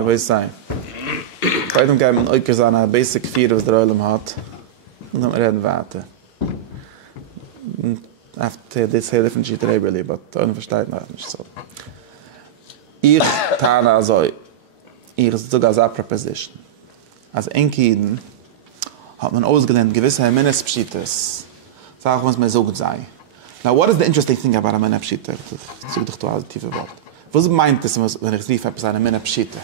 I will say. Bei dem geben wir euch so eine basic fear, was der Oilem hat. Und dann reden weiter. After this whole different sheet really, but I versteht noch nicht so. Ich tane also, ich sogar so Preposition. Als Enkiden hat man ausgelernt gewisse Minespschites. Sag was mir so gut sei. Now, what is the interesting thing about a Minespschite? So doch du tiefe Wort. Was meint es, wenn ich rief etwas eine Minespschite?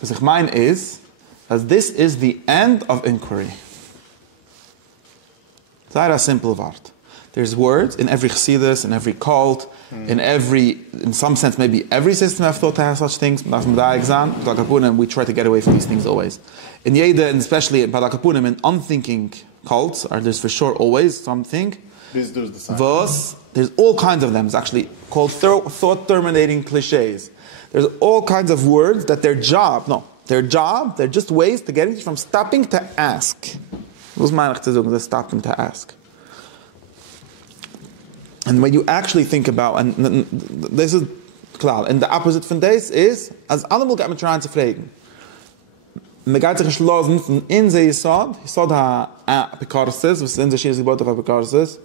Was ich meine ist, that this is the end of inquiry. That's a simple word. There's words in every chassidus, in every cult, in some sense, maybe every system I've thought to have such things. We try to get away from these things always. In Yeda, and especially in Padakapunim, in unthinking cults, there's for sure always something. Vos, there's all kinds of them. It's actually called thought-terminating cliches. There's all kinds of words that they're just ways to get you from stopping to ask. Was meine ich zu sagen, das stopping to ask? And when you actually think about, and this is klar, and the opposite from this is, as animal get me trying to fragen. Me geht sich geschlossen von in se Yesod ha-Apikarsis, was in der Schier ist Gebot auf Apikarsis,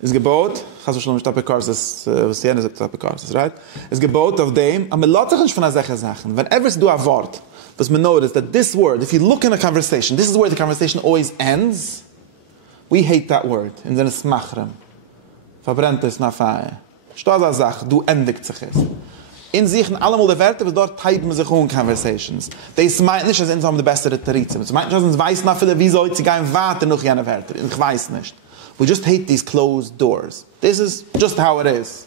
ist Gebot, hast du schon mit Apikarsis, was jener sagt Apikarsis, right? Ist Gebot auf dem, aber man lässt sich nicht von der Sachen. Whenever du ein Wort, was man notice that this word, if you look in a conversation, this is where the conversation always ends, we hate that word, in seine Smachrem. Verbrennt es nach Feier. Statt der Sache, du endigt sich es. In sich in allemal der Werte, was dort teilt man sich in Conversations. Das meint nicht, dass sie haben die beste Rhetoriken. Das meint nicht, dass sie weiß nach viele, wie soll sie gehen weiter noch jene Werte. Ich weiß nicht. We just hate these closed doors. This is just how it is.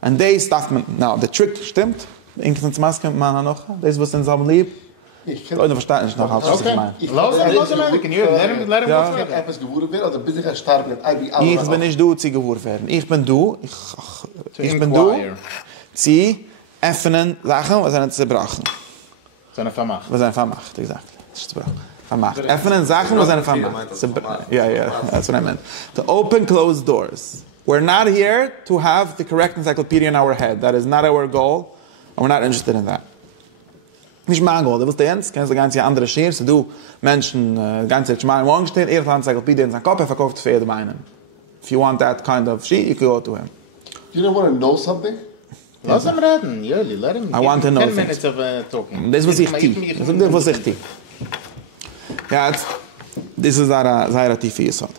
And they stuff man. Now, the trick stimmt. Inkens Maske, man noch. Das was in seinem Lieb. Ich kann verstehen nicht noch, was ich meine. Ich bin nicht du, sie geworden werden. Ich bin du, sie öffnen Sachen, was sind zerbrochen. Was sind vermacht, exakt. Vermacht. Öffnen Sachen, was sind vermacht. Yeah, that's what I meant. To open closed doors. We're not here to have the correct encyclopedia in our head. That is not our goal, and we're not interested in that. Nicht mein Goal, du willst kennst du ganz andere Schier, so du Menschen, ganze Schmal morgen steht, hat Encyclopedia in seinem Kopf, verkauft für jeden meinen. If you want that kind of shit, you can go to him. You don't want to know something? Lass him reden, Jörli, let him. I want to know 10 minutes of talking. Das was ich die. Ja, this is a tiefe Yesod.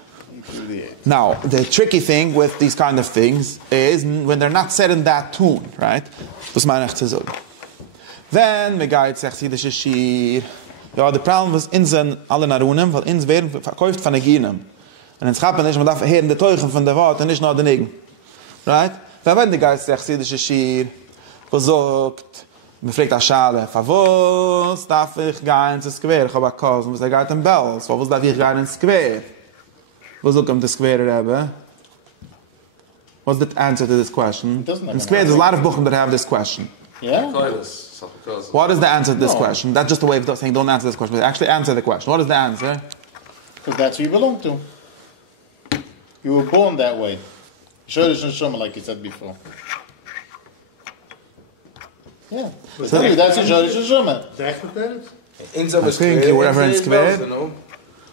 Now, the tricky thing with these kind of things is when they're not said in that tune, right? Was meine ich zu sagen? Wenn wir gehen, sagt sie, das ist Schier. Ja, der Problem was in sind alle Narunen, weil ins werden verkauft von Eginem. Und ins Schappen ist, man darf hören die Teuchen von der Worte, nicht nur den Egen. Right? Wenn der Geist sagt sie, das ist Schier, versucht, man fragt das Schale, was darf ich gehen ins Square? Ich habe eine Kause, was geht in Bells? Was darf ich gehen ins Square? Was soll das Square haben? What's the answer to this question? In Square, there's a lot of books that have this question. Yeah? What is the answer to this question? That's just a way of saying don't answer this question. But actually answer the question. What is the answer? Because that's who you belong to. You were born that way. Shorish and Shoma, like you said before. Yeah. So that's Shorish and Shoma. I think you were ever in Square.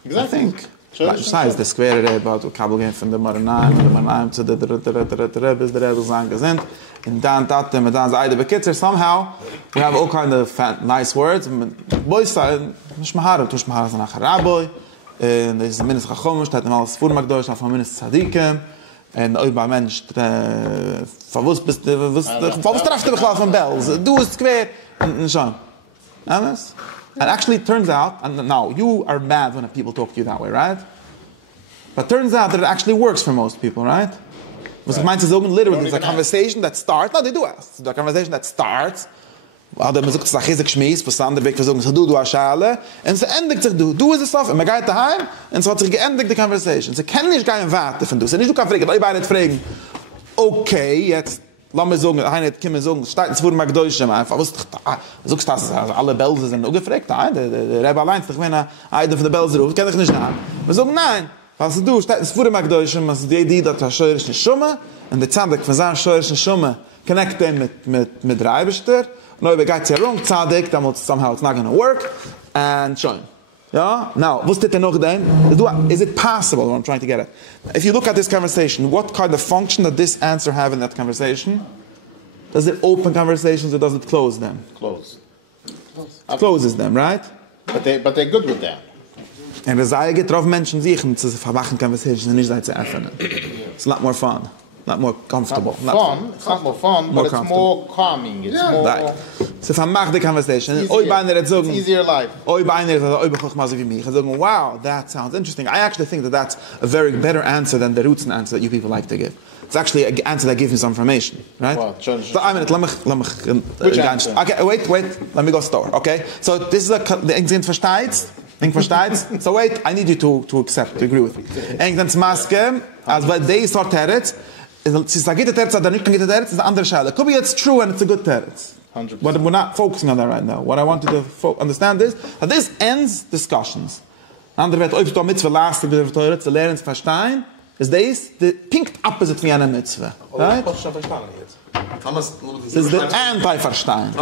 Exactly. I think. Besides the Square about the Kabel game from the Maranaim to the Rebbe, the Rebbe Zang in Dan Tatem and Dan's Eide Bekitzer, somehow we have all kind of nice words. Boys say, Mishmahara, Tushmahara is an Acharaboy, and there's a Minis Chachom, steht im Alles Furmagdosh, auf ein Minis Tzadikim, und über Mensch, verwusst trefft du mich von Bells, du ist Square, und schon. Ames? And actually it turns out, and now you are mad when people talk to you that way, right? But it turns out that it actually works for most people, right? Was ich meinte sagen, literally, it's a conversation that starts, no, they do ask. It's a conversation that starts, weil man sagt, es ist ein Chizik Schmiss, was der andere Weg versuchen, du Ashale, und es endigt sich, du ist es auf, und man geht daheim, und es hat sich geendigt, die Conversation. Sie kennen nicht gar nicht warten von du. Sie nicht, du kannst fragen, ich beide fragen, okay, jetzt, lass mir sagen, einer kann mir sagen, steigt ins Wurm Deutsch, einfach, was sagst du das, also alle Belser sind auch gefragt, der Rebbe allein, ich meine, einer von der Belser ruft, kann ich nicht sagen. Wir sagen, nein, was du, steigt ins Wurm Deutsch, was die, dass der Scheuerisch nicht schumme, und der Zandig von seinem Scheuerisch nicht schumme, connect den mit Reibester, No, we got wrong tzaddik, then somehow it's not going to work, and show. Yeah? Now, what's it noch then? Is it possible, what I'm trying to get at? If you look at this conversation, what kind of function does this answer have in that conversation? Does it open conversations or does it close them? Close. It closes them, right? But they're good with that. And we say, get drauf Menschen sichern zu verwachen conversations and nicht zu öffnen. It's a lot more fun. Not more comfortable. It's not more fun, but it's more calming. It's more... Right. So vermacht the conversation. It's easier life. Wow, that sounds interesting. I actually think that that's a very better answer than the roots answer that you people like to give. It's actually an answer that gives me some information, right? So Which answer? Okay, wait, let me go store, okay? So this is the England versteht. So wait, I need you to accept, to agree with me. England's maske, as by they sort teretz, it's a good teretz, or not good teretz, is the andere Schale. Could be it's true and it's a good teretz. 100%. But we're not focusing on that right now. What I want you to understand is that this ends discussions. Andere wird ob du mit verlassen, wieder verteuert, zu lernen, zu verstehen, is this the pink opposite von einer Mitzvah. Right? This is the anti-verstehen.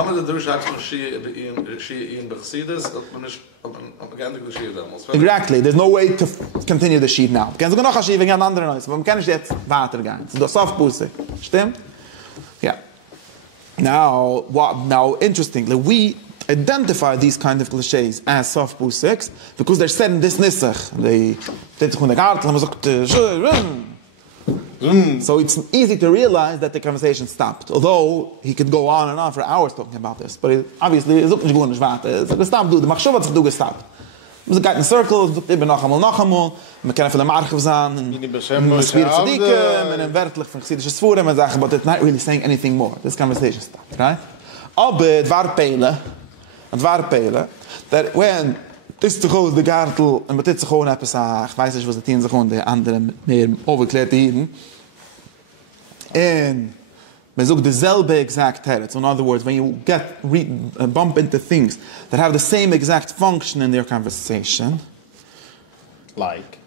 Exactly. There's no way to continue the sheet now. Kannst du noch Hashiva gehen andere Neues, aber man kann nicht jetzt weitergehen. Das ist Softbusse. Stimmt? Yeah. Now, interestingly, we identify these kind of cliches as soft busiks because they're said in this nisach. So it's easy to realize that the conversation stopped. Although he could go on and on for hours talking about this, but obviously it's not going to stop. The machshava has to stop. We go in circles, even noch einmal. We can feel the margevs on, and spirit tzadikim, and wertlich from chassidische sfurim, and sagen, but it's not really saying anything more. This conversation stopped, right? Aber it war pele, that when this to go the gartel, and but it's gewoon etwas, ich weiß nicht, was die 10 Sekunden, andere mehr overklärte Iden, and man sagt dieselbe exact teretz. So in other words, when you bump into things that have the same exact function in their conversation, Like?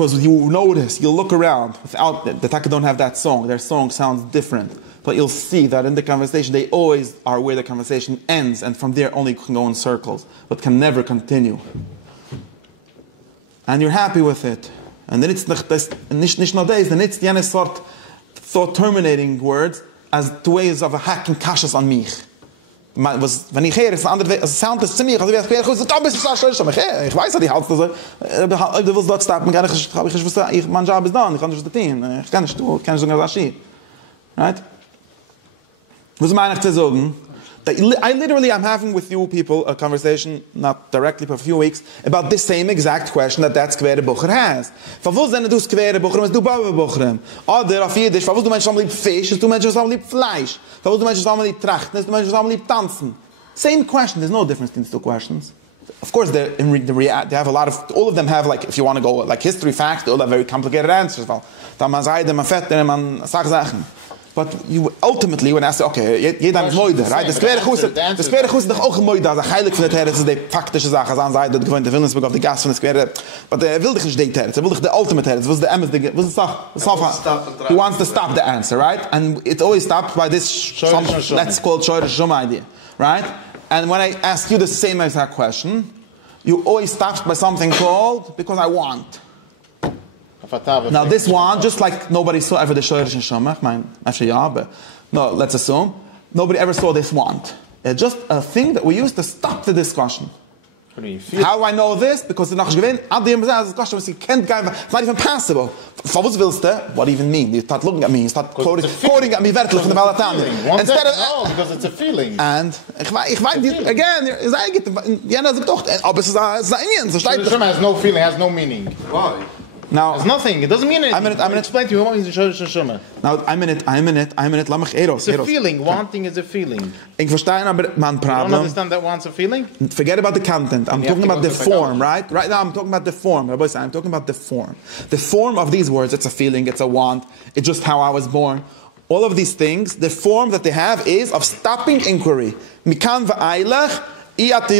because you notice, you'll look around, without the Taka don't have that song, their song sounds different, but you'll see that in the conversation, they always are where the conversation ends, and from there only can go in circles, but can never continue. And you're happy with it. And then it's nicht nur das, then it's jene sort thought-terminating words, as two ways of a hacking kashas on mich. Wenn ich höre, ist eine andere Sound ist zu mir, also ich weiß, die halt so, du willst dort stoppen, mein Job ist done, ich kann nicht das tun, ich kann nicht sagen, das ist right? Was meine ich zu sagen? I'm having with you people a conversation, not directly, but a few weeks, about this same exact question that square Bucher has. Von wo sind du square Bucher, was du Baba Bucher? Oder auf Jiddisch, von wo du Menschen lieb Fisch, du Menschen lieb Fleisch, von wo du Menschen lieb Trachten, du Menschen lieb Tanzen. Same question, there's no difference in these two questions. Of course, they have a lot of, all of them have, like, if you want to go, like, history facts, they all have very complicated answers. Da man sagt, man fetter, man sagt Sachen. But you ultimately, when I say, okay, jeder ist moide, right? Das quere Chus ist doch auch ein moide, also heilig von der Terre, das ist die faktische Sache, als Anseit, das gewöhnte Willensburg auf die Gas von der Quere, but will dich nicht die Terre, will dich die ultimate Terre, was the MS, was the stuff, he wants to stop the answer, right? And it always stops by this, let's call it Shoyre Shum idea, right? And when I ask you the same exact question, you always stop by something called, because I want. Now this one, just like nobody saw ever the Shoyre Shum, actually, yeah, but no, let's assume, nobody ever saw this want. It's just a thing that we use to stop the discussion. How do I know this? Because the nachgewen, at the end of the discussion, you can't go, it's not even possible. What do you even mean? You start looking at me, you start quoting at me wertlich from the Balatani. Instead of, no, because it's a feeling. And, ich weiß, again, Jena sagt doch, aber es ist ein Indien, so steht Shema has no feeling, has no meaning. Why? Now, it's nothing. It doesn't mean anything. I'm going to explain to you what means Shema. Now, I'm in it. Lass mich It's a feeling. Wanting is a feeling. Ich verstehe aber mein Problem. You don't understand that want's a feeling? Forget about the content. I'm talking about the form, right? Right now, I'm talking about the form. I'm talking about the form. The form of these words, it's a feeling, it's a want, it's just how I was born. All of these things, the form that they have is of stopping inquiry. Mikan va'aylach, that's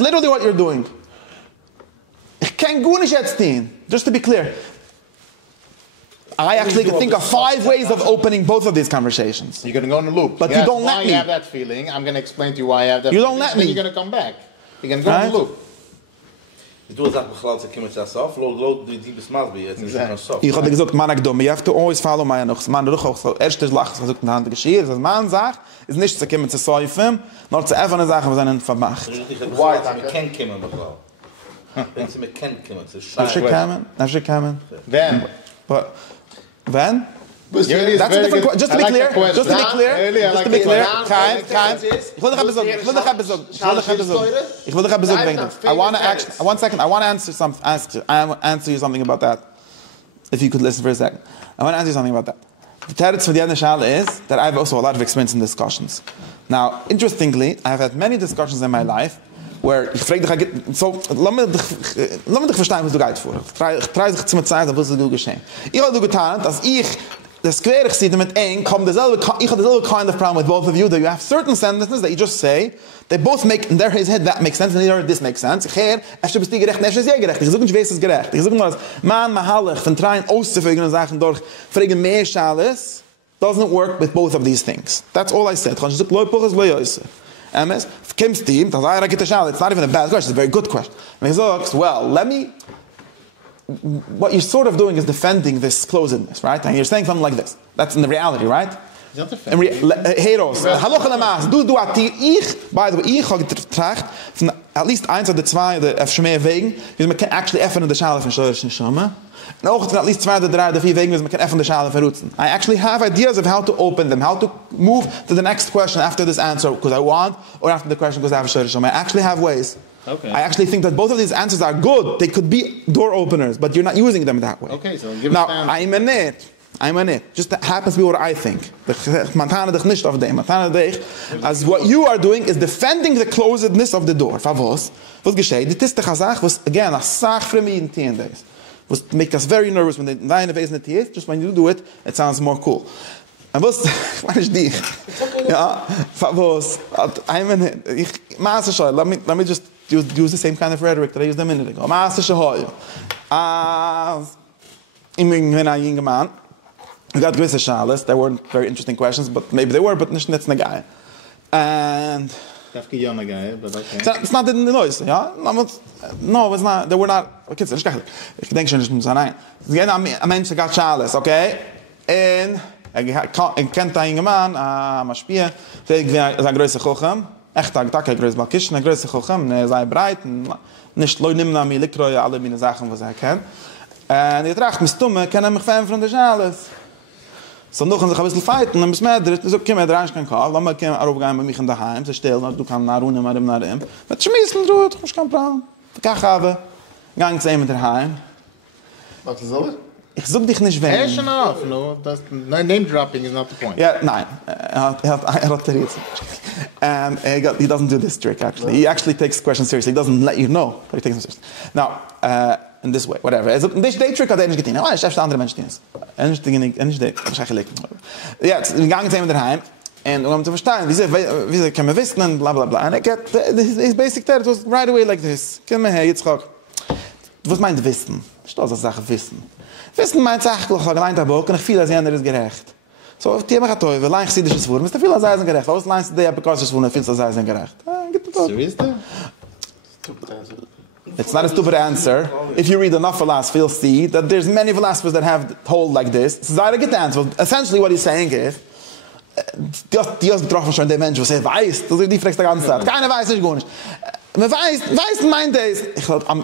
literally what you're doing. Just to be clear, I actually can think of 5 ways of opening both of these conversations. You're going to go in a loop. But you don't let me. Why you have that feeling? I'm going to explain to you why I have that You feeling. don't let Then me. you're going to come back. You're going to go in a loop. Du sagst beglaut ze kimmt das auf, lo die besmals bi jetzt ist noch so. Ich hatte gesagt, man you have to always follow my noch. Man doch auch so erstes Lach versucht in Hand geschehen, was man sagt, ist nicht zu kommen zu säufen, nur zu einfach eine Sache, was einen vermacht. Why we can kimmen beglaut. Wenn sie mit kennt kimmen, das ist After coming. Then. But when? That's That's a different question. Just to be clear. Ich will dich besorgen. I want to 1 second. I want to answer you something about that. If you could listen for a second. I want to answer you something about that. The teretz for the Shaila is that I have also a lot of experience in discussions. Now, interestingly, I have had many discussions in my life where ich frage dich, so, lass mich dich verstehen, was du gehst vor. Ich treibe dich zu mir Zeit, was du geschehen. Ich habe getan, dass ich das quer ich sehe mit eng, ich habe dasselbe kind of problem with both of you, that you have certain sentences that you just say, they both make, in their head, that makes sense, and in their head, this makes sense. Ich höre, bist du gerecht, ist ja gerecht. Ich sage nicht, wer ist gerecht. Ich sage nur, dass man mahalig, von treien auszufügen und Sachen durch, fragen mehr Schales, doesn't work with both of these things. That's all I said. Ich sage, MS, Kim's team, it's not even a bad question, it's a very good question. And he says, well, what you're sort of doing is defending this closedness, right? And you're saying something like this. That's in the reality, right? Heroes. Haloch lamaas. Du atir. By the way, ich habe getracht von at least 1 oder 2 der mehr Wegen, wie man kann actually öffnen der Schale von Schlöschen. And auch at least 2 oder 3 oder 4 Wegen, wie man kann öffnen der Schale verrutzen. I actually have ideas of how to open them, how to move to the next question after this answer because I want, or after the question because I have Schlöschen. I actually have ways. Okay. I actually think that both of these answers are good. They could be door openers, but you're not using them that way. Okay, so give now, us I'm in it. Just happens to be what I think. As what you are doing is defending the closedness of the door. Was geschieht? Die Tiste Chazach was, again, a sach for me in 10 days. Was make us very nervous when they line of in the just when you do it, it sounds more cool. And was, what is dich? Ja, was, I'm in it. Let me just use the same kind of rhetoric that I used a minute ago. Master Shahoy. When I young man, we got gewisse Schales. They weren't very interesting questions, but maybe they were, but nicht eine guy. And but okay. It's not the noise, yeah? No, it's not. They were not. Okay, so ich denke schon, ich muss sagen, nein. Ein Mensch, der got Schales, okay? And kennt ein junger Mann, Maschpier, der ist ein größer Chochem. Echt, ein größer Balkischen, ein größer Chochem, sei breit, nicht leu nimmt an mir, Liktroi, alle meine Sachen, was kennt. Und ich tracht, mit Stumme, kann mich fern von der Schales. So noch sich ein bisschen fighten, dann bis mehr, so komm mir rein, kein Kauf, lass mal aufgehen mit mich in daheim, so still, du kannst nach unten, nach ihm. Mit schmissen, du, ich kann Problem. Ich habe, gang zu ihm mit daheim. Was ist das? Ich such dich nicht weg. Enough, no, name dropping is not the point. Yeah, nein. Hat he doesn't do this trick, actually. He actually takes questions seriously. He doesn't let you know, but he takes them seriously. Now, in this way, whatever. This trick hat nicht getan. Ich habe andere Menschen dienst. Nicht wahrscheinlich. Ja, wir gehen zu ihm daheim. Und um zu verstehen, wie kann man wissen und bla bla bla. And I get his basic thought was right away like this. Komm mal her, jetzt rock. Was meint Wissen? Ich das Sache Wissen. Wissen meint Sache, ich habe allein da Bock und ich fühle, dass jeder ist gerecht. So, die haben gesagt, wir leicht sieht es vor, ist viel als Eisen gerecht. Was leinst du dir, because es wohnen, viel als Eisen gerecht. Seriously? It's not a stupid answer. If you read enough philosophy, you'll see that there's many philosophers that have hold like this. It's not a good answer. Essentially what he's saying is, die hast getroffen schon der Mensch, was weiß, die fragst die ganze Zeit. Keiner weiß nicht gar nicht. Man weiß meint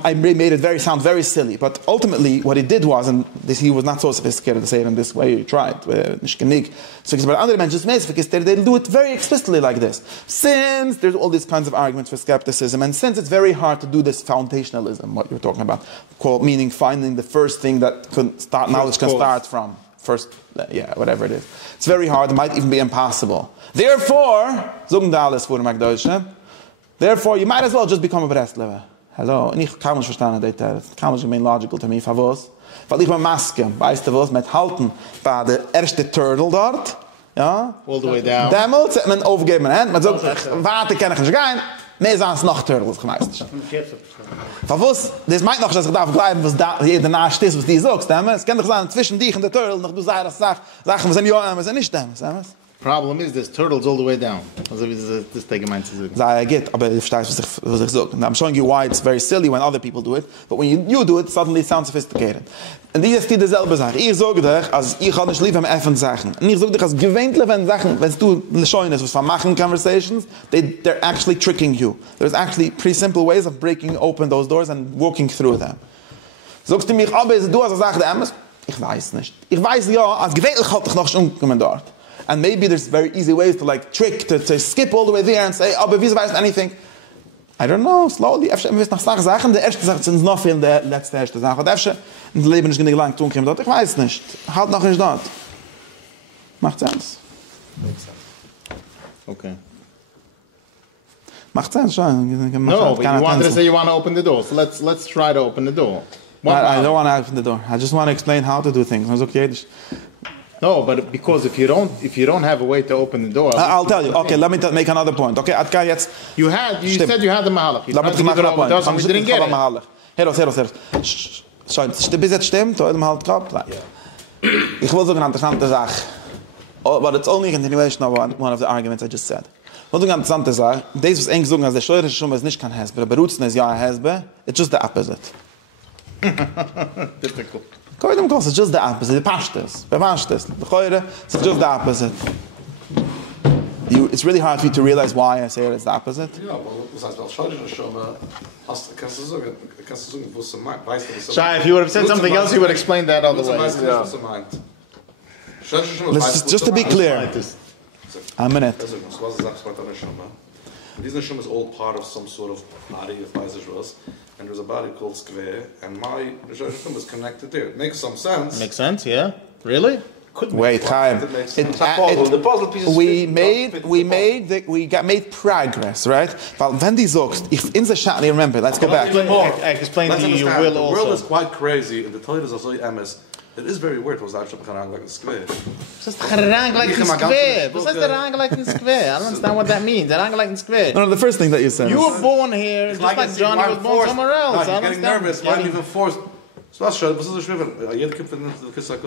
I made it sound very silly, but ultimately what he did was, and he was not so sophisticated to say it in this way, he tried, nicht genick. So because other men just because they do it very explicitly like this. Since there's all these kinds of arguments for skepticism, and since it's very hard to do this foundationalism, what you're talking about, meaning finding the first thing that knowledge can start from. First, whatever it is. It's very hard, it might even be impossible. Therefore, sagen da alles vor dem Deutsche. Therefore, you might as well just become a Breslever. Hello. Und ich kann nicht verstehen, das kann nicht remain logical to me. Favos. Weil ich mit Maske, weißt du was, mit halten bei der erste Turtle dort, ja? All the way down. Damals hat man aufgegeben, man sagt, warte, kann ich nicht gehen. Mehr sind noch Turtles, ich weiß nicht. Verwusst, das meint noch, dass ich darf bleiben, was da jeder nachst ist, was die sagst, es kann doch sein, zwischen dich und der Turtle, noch du sagst, Sachen, wir sind ja, wir sind nicht dem, Problem is, there's turtles all the way down. Also wie das Tage meint zu sagen. Sei geht, aber ich verstehe, was ich sage. I'm showing you why it's very silly when other people do it, but when you do it, suddenly it sounds sophisticated. Und die ist die dieselbe Sache. Ich sage dir, als ich kann nicht lieber öffnen Sachen. Und ich sage dir, als gewöhnlich, wenn Sachen, wenn du schön ist, was Pharmaachen conversations, they're actually tricking you. There's actually pretty simple ways of breaking open those doors and walking through them. Sagst du mich, aber du hast eine Sache, ich weiß nicht. Ich weiß ja, als gewöhnlich halt ich noch schon umgekommen dort. And maybe there's very easy ways to like trick, to skip all the way there and say, oh, but wieso weiß anything? I don't know, slowly. Efter, wir wissen nach Sachen, der erste Sache sind noch viel der letzte erste Sache. Und efter, in das Leben nicht genug lang tun können dort. Ich weiß nicht. Halt noch nicht dort. Macht Sinn? Okay. Macht Sinn, schon. No, but you wanted to say you want to open the door. So let's try to open the door. I don't want to open the door. I just want to explain how to do things. Okay. No, but because if you don't have a way to open the door, I'll tell you. Okay, let me make another point. Okay, you said you had the mahalach. You tried to get it over the door, we didn't get it. Heros. Schau, bis jetzt stimmt, oder im halt gehabt. Ich will so eine interessante Sache. But it's only a continuation of one of the arguments I just said. Ich will so eine interessante Sache. Das, was eng sagen, als der steuerische Schumme ist nicht kein Hesbe, der Berutzen ist ja ein Hesbe, it's just the opposite. Difficult. It's just the opposite. The pashtas. It's just the opposite. It's really hard for you to realize why I say it's the opposite. Ja, aber das heißt, als steuerische Schumme kannst du sagen, was meint. Shai, if you would have said something else, you would explain that other way. Just to be clear. A minute. This shum is all part of some sort of body of Weiss, and there's a body called Skve, and my shum is connected there. It makes some sense. Makes sense, yeah. Really? Wait, Chaim. We made progress, right? But when die sagst, in the shot, remember, let's go back. I explained to you, you will also. The world is quite crazy, and the Torah is also MS. It is very weird. Was actually like a square. Was heißt der like a square? Was heißt der like a square? I don't understand what that means. Der like a square. No, the first thing that you said. You were born here, just like Johnny was born somewhere else. No, you're getting nervous. Why even forced? So was schön. Was ist so schwer? Jeder kommt in the Kessel.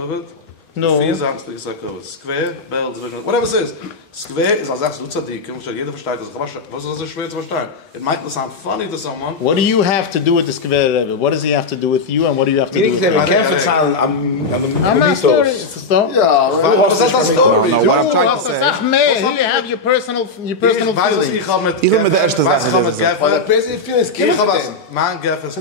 No. Vier Sachen zu Kessel. Square, bells, whatever it is. Square is als sagst du Tzadik. Jeder versteht das. Was ist so schwer zu verstehen? It might not sound funny to someone. What do you have to do with the square? What does he have to do with you, and what do you have to do with him? I'm not story. Yeah, was ist das story? No, what I'm trying to say. Sag mehr. Here you have your personal feelings. Ich will mit der ersten Sache. Personal feelings. Ich habe man Geffen.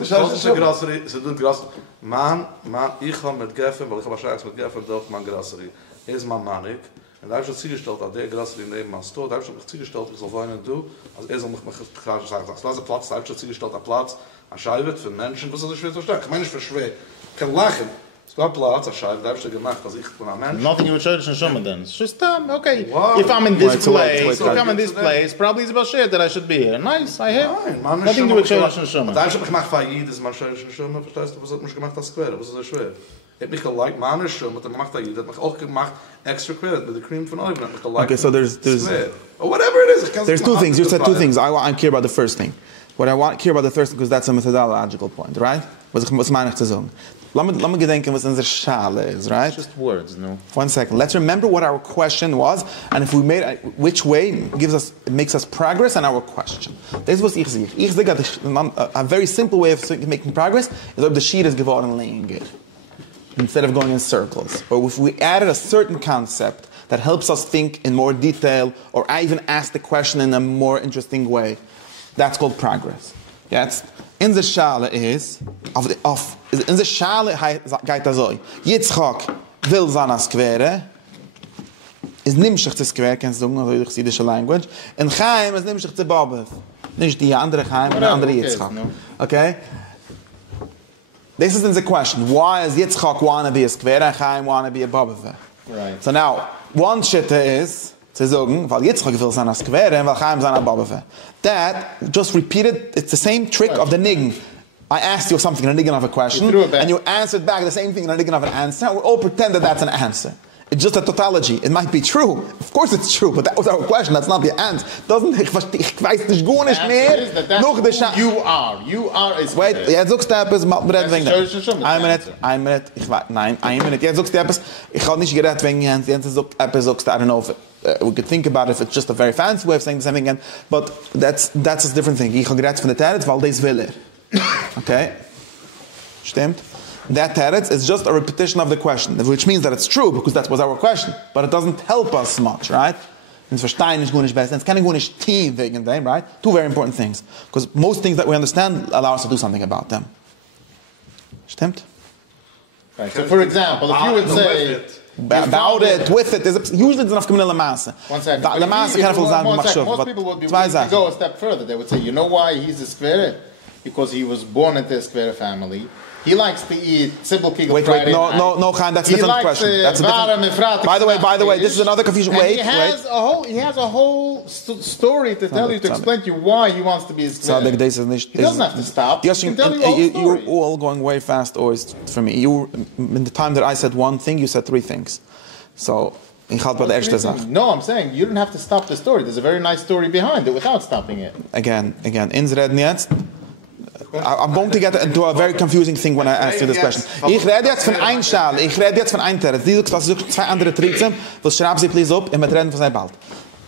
Ich habe mit Geffen, weil ich habe wahrscheinlich mit Geffen doch mein Grasserie. Ist mein Manik. Und da habe ich schon zugestellt, dass der Grasserie neben mir steht. Da habe ich schon zugestellt, ich soll wollen du. Also soll mich gerade sagen, das ist ein Platz, da habe ich schon zugestellt, ein Platz, ein Scheibe für Menschen, was ist das schwer zu verstehen? Ich meine nicht für schwer. Ich kann lachen. Es war ein Platz, ein Scheibe, da habe ich schon gemacht, also ich bin ein Mensch. Nothing you would show in Shoma then. It's just, okay. Wow. If I'm in this place, probably it's about shit that I should be here. Nice, I hear. Nothing you would show in Shoma. Da habe ich schon gemacht, Fayid ist mein Schöne in Shoma, verstehst du, was hat mich gemacht, das Square, was ist so schwer? Ich habe mich geliked, meine Shoma, hat gemacht, Fayid, hat mich auch gemacht, extra credit, mit der Cream von euch, hat mich geliked. Okay, so there's or whatever it is. There's two things. You said two things. I'm clear about the first thing. What I want clear about the first thing, because that's a methodological point, right? Was meine ich zu sagen? Lass me gedenken, was unsere Schale is, right? It's just words, no? 1 second. Let's remember what our question was, and if we made which way makes us progress on our question. This is what ich sehe. Ich sehe a very simple way of making progress is if the sheet is geworden linear, instead of going in circles. Or if we added a certain concept that helps us think in more detail, or I even ask the question in a more interesting way, that's called progress. Jetzt in der Schale ist in der Schale geht das so. Yitzchak will seine Square, ist nimmt sich das Square, kannst du sagen, also durch jüdische Language. Und Chaim ist nimmt sich zu Bobbeth. Nicht die andere Chaim, die andere Yitzchak. Okay? This is in the question. Why does Yitzchak want to be a Square and Chaim want to be a Bobbeth? Right. So now, one shitte is zu sagen, weil Yitzchak will sein Square und weil Chaim sein Bobbeth. That just repeated, it's the same trick of the Niggen. I asked you something in a Niggen of a question, and you answered back the same thing in a Niggen of an answer. We all pretend that that's an answer. It's just a tautology. It might be true. Of course it's true, but that was our question. That's not the answer. Ich weiß nicht gut nicht mehr. Noch der you are. You are is. Wait, jetzt sagst du etwas, ein Minute. Ich weiß, nein, ein Minute. Jetzt sagst du etwas. Ich habe nicht geredet wegen Jens. Jens sagt etwas, sagst du, I don't know if we could think about it if it's just a very fancy way of saying the same thing again, but that's a different thing. Ich habe geredet von der Teretz, weil das will Okay? Stimmt? That teretz is just a repetition of the question, which means that it's true because that was our question, but it doesn't help us much, right? It's verstehen nicht gut nicht besser. It's kind of gut nicht team wegen dem, right? Two very important things, because most things that we understand allow us to do something about them. Stimmt? Right. So, for example, if you would say about it, with it, usually it's enough coming to Lamasse. 1 second. Lamasse kind of most people would be willing to go a step further. They would say, you know why he's a square? Because he was born into a square family. He likes to eat simple kigel Friday night. No, Khan, that's a different question. That's a different. By the way, this is another confusion. Wait. He has a whole story to tell you, to explain to you why he wants to be a square. He doesn't have to stop. He can tell you all story. You're all going way fast always for me. In the time that I said one thing, you said three things. So, no, I'm saying you don't have to stop the story. There's a very nice story behind it without stopping it. Again, ins reden jetzt. I'm going to get into a very confusing thing when I ask you this question. Ich rede jetzt von ein Schal, ich rede jetzt von ein Teretz. Die sucht zwei andere Tritzen, was schreib sie please up und wir reden von sehr bald.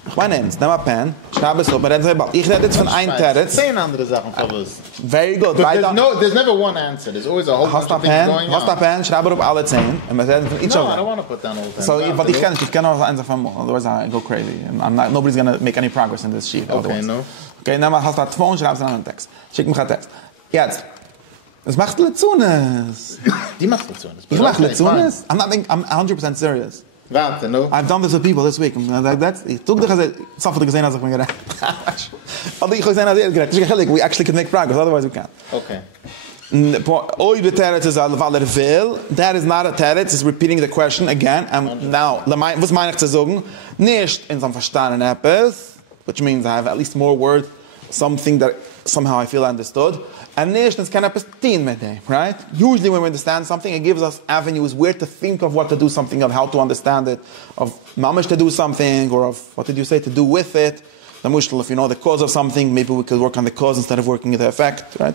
Ich meine eins, nimm mal Pen, schreib es up, wir reden sehr bald. Ich rede jetzt von ein Teretz. 10 andere Sachen für was. Very good. There's never one answer. There's always a whole bunch of things going on. Hast du Pen, schreib up alle 10 und wir reden von each other. No, I don't want to put down all 10. So, but ich kann noch eins davon machen, otherwise I go crazy. And nobody's going to make any progress in this sheet. Okay, no. Okay, nimm mal, hast du zwei und schreibst einen anderen Text. Schick mich einen Text. Jetzt. Was macht Lezunes? Die macht Lezunes. Ich mach Lezunes? I'm 100% serious. Warte, no? I've done this with people this week. Ich tue dich als gesehen, als ich mir gedacht. Aber ich habe gesehen, als gedacht. We actually can make progress, otherwise we can't. Okay. Oy the teretz is al-valer that is not a teretz, it's repeating the question again. And now, was meine ich zu sagen? Nicht in some verstanden etwas, which means I have at least more words, something that somehow I feel understood. And nation kind of right? Usually when we understand something, it gives us avenues where to think of what to do something, of how to understand it, of mamash to do something, or of what did you say to do with it. The mushal, if you know the cause of something, maybe we could work on the cause instead of working at the effect, right?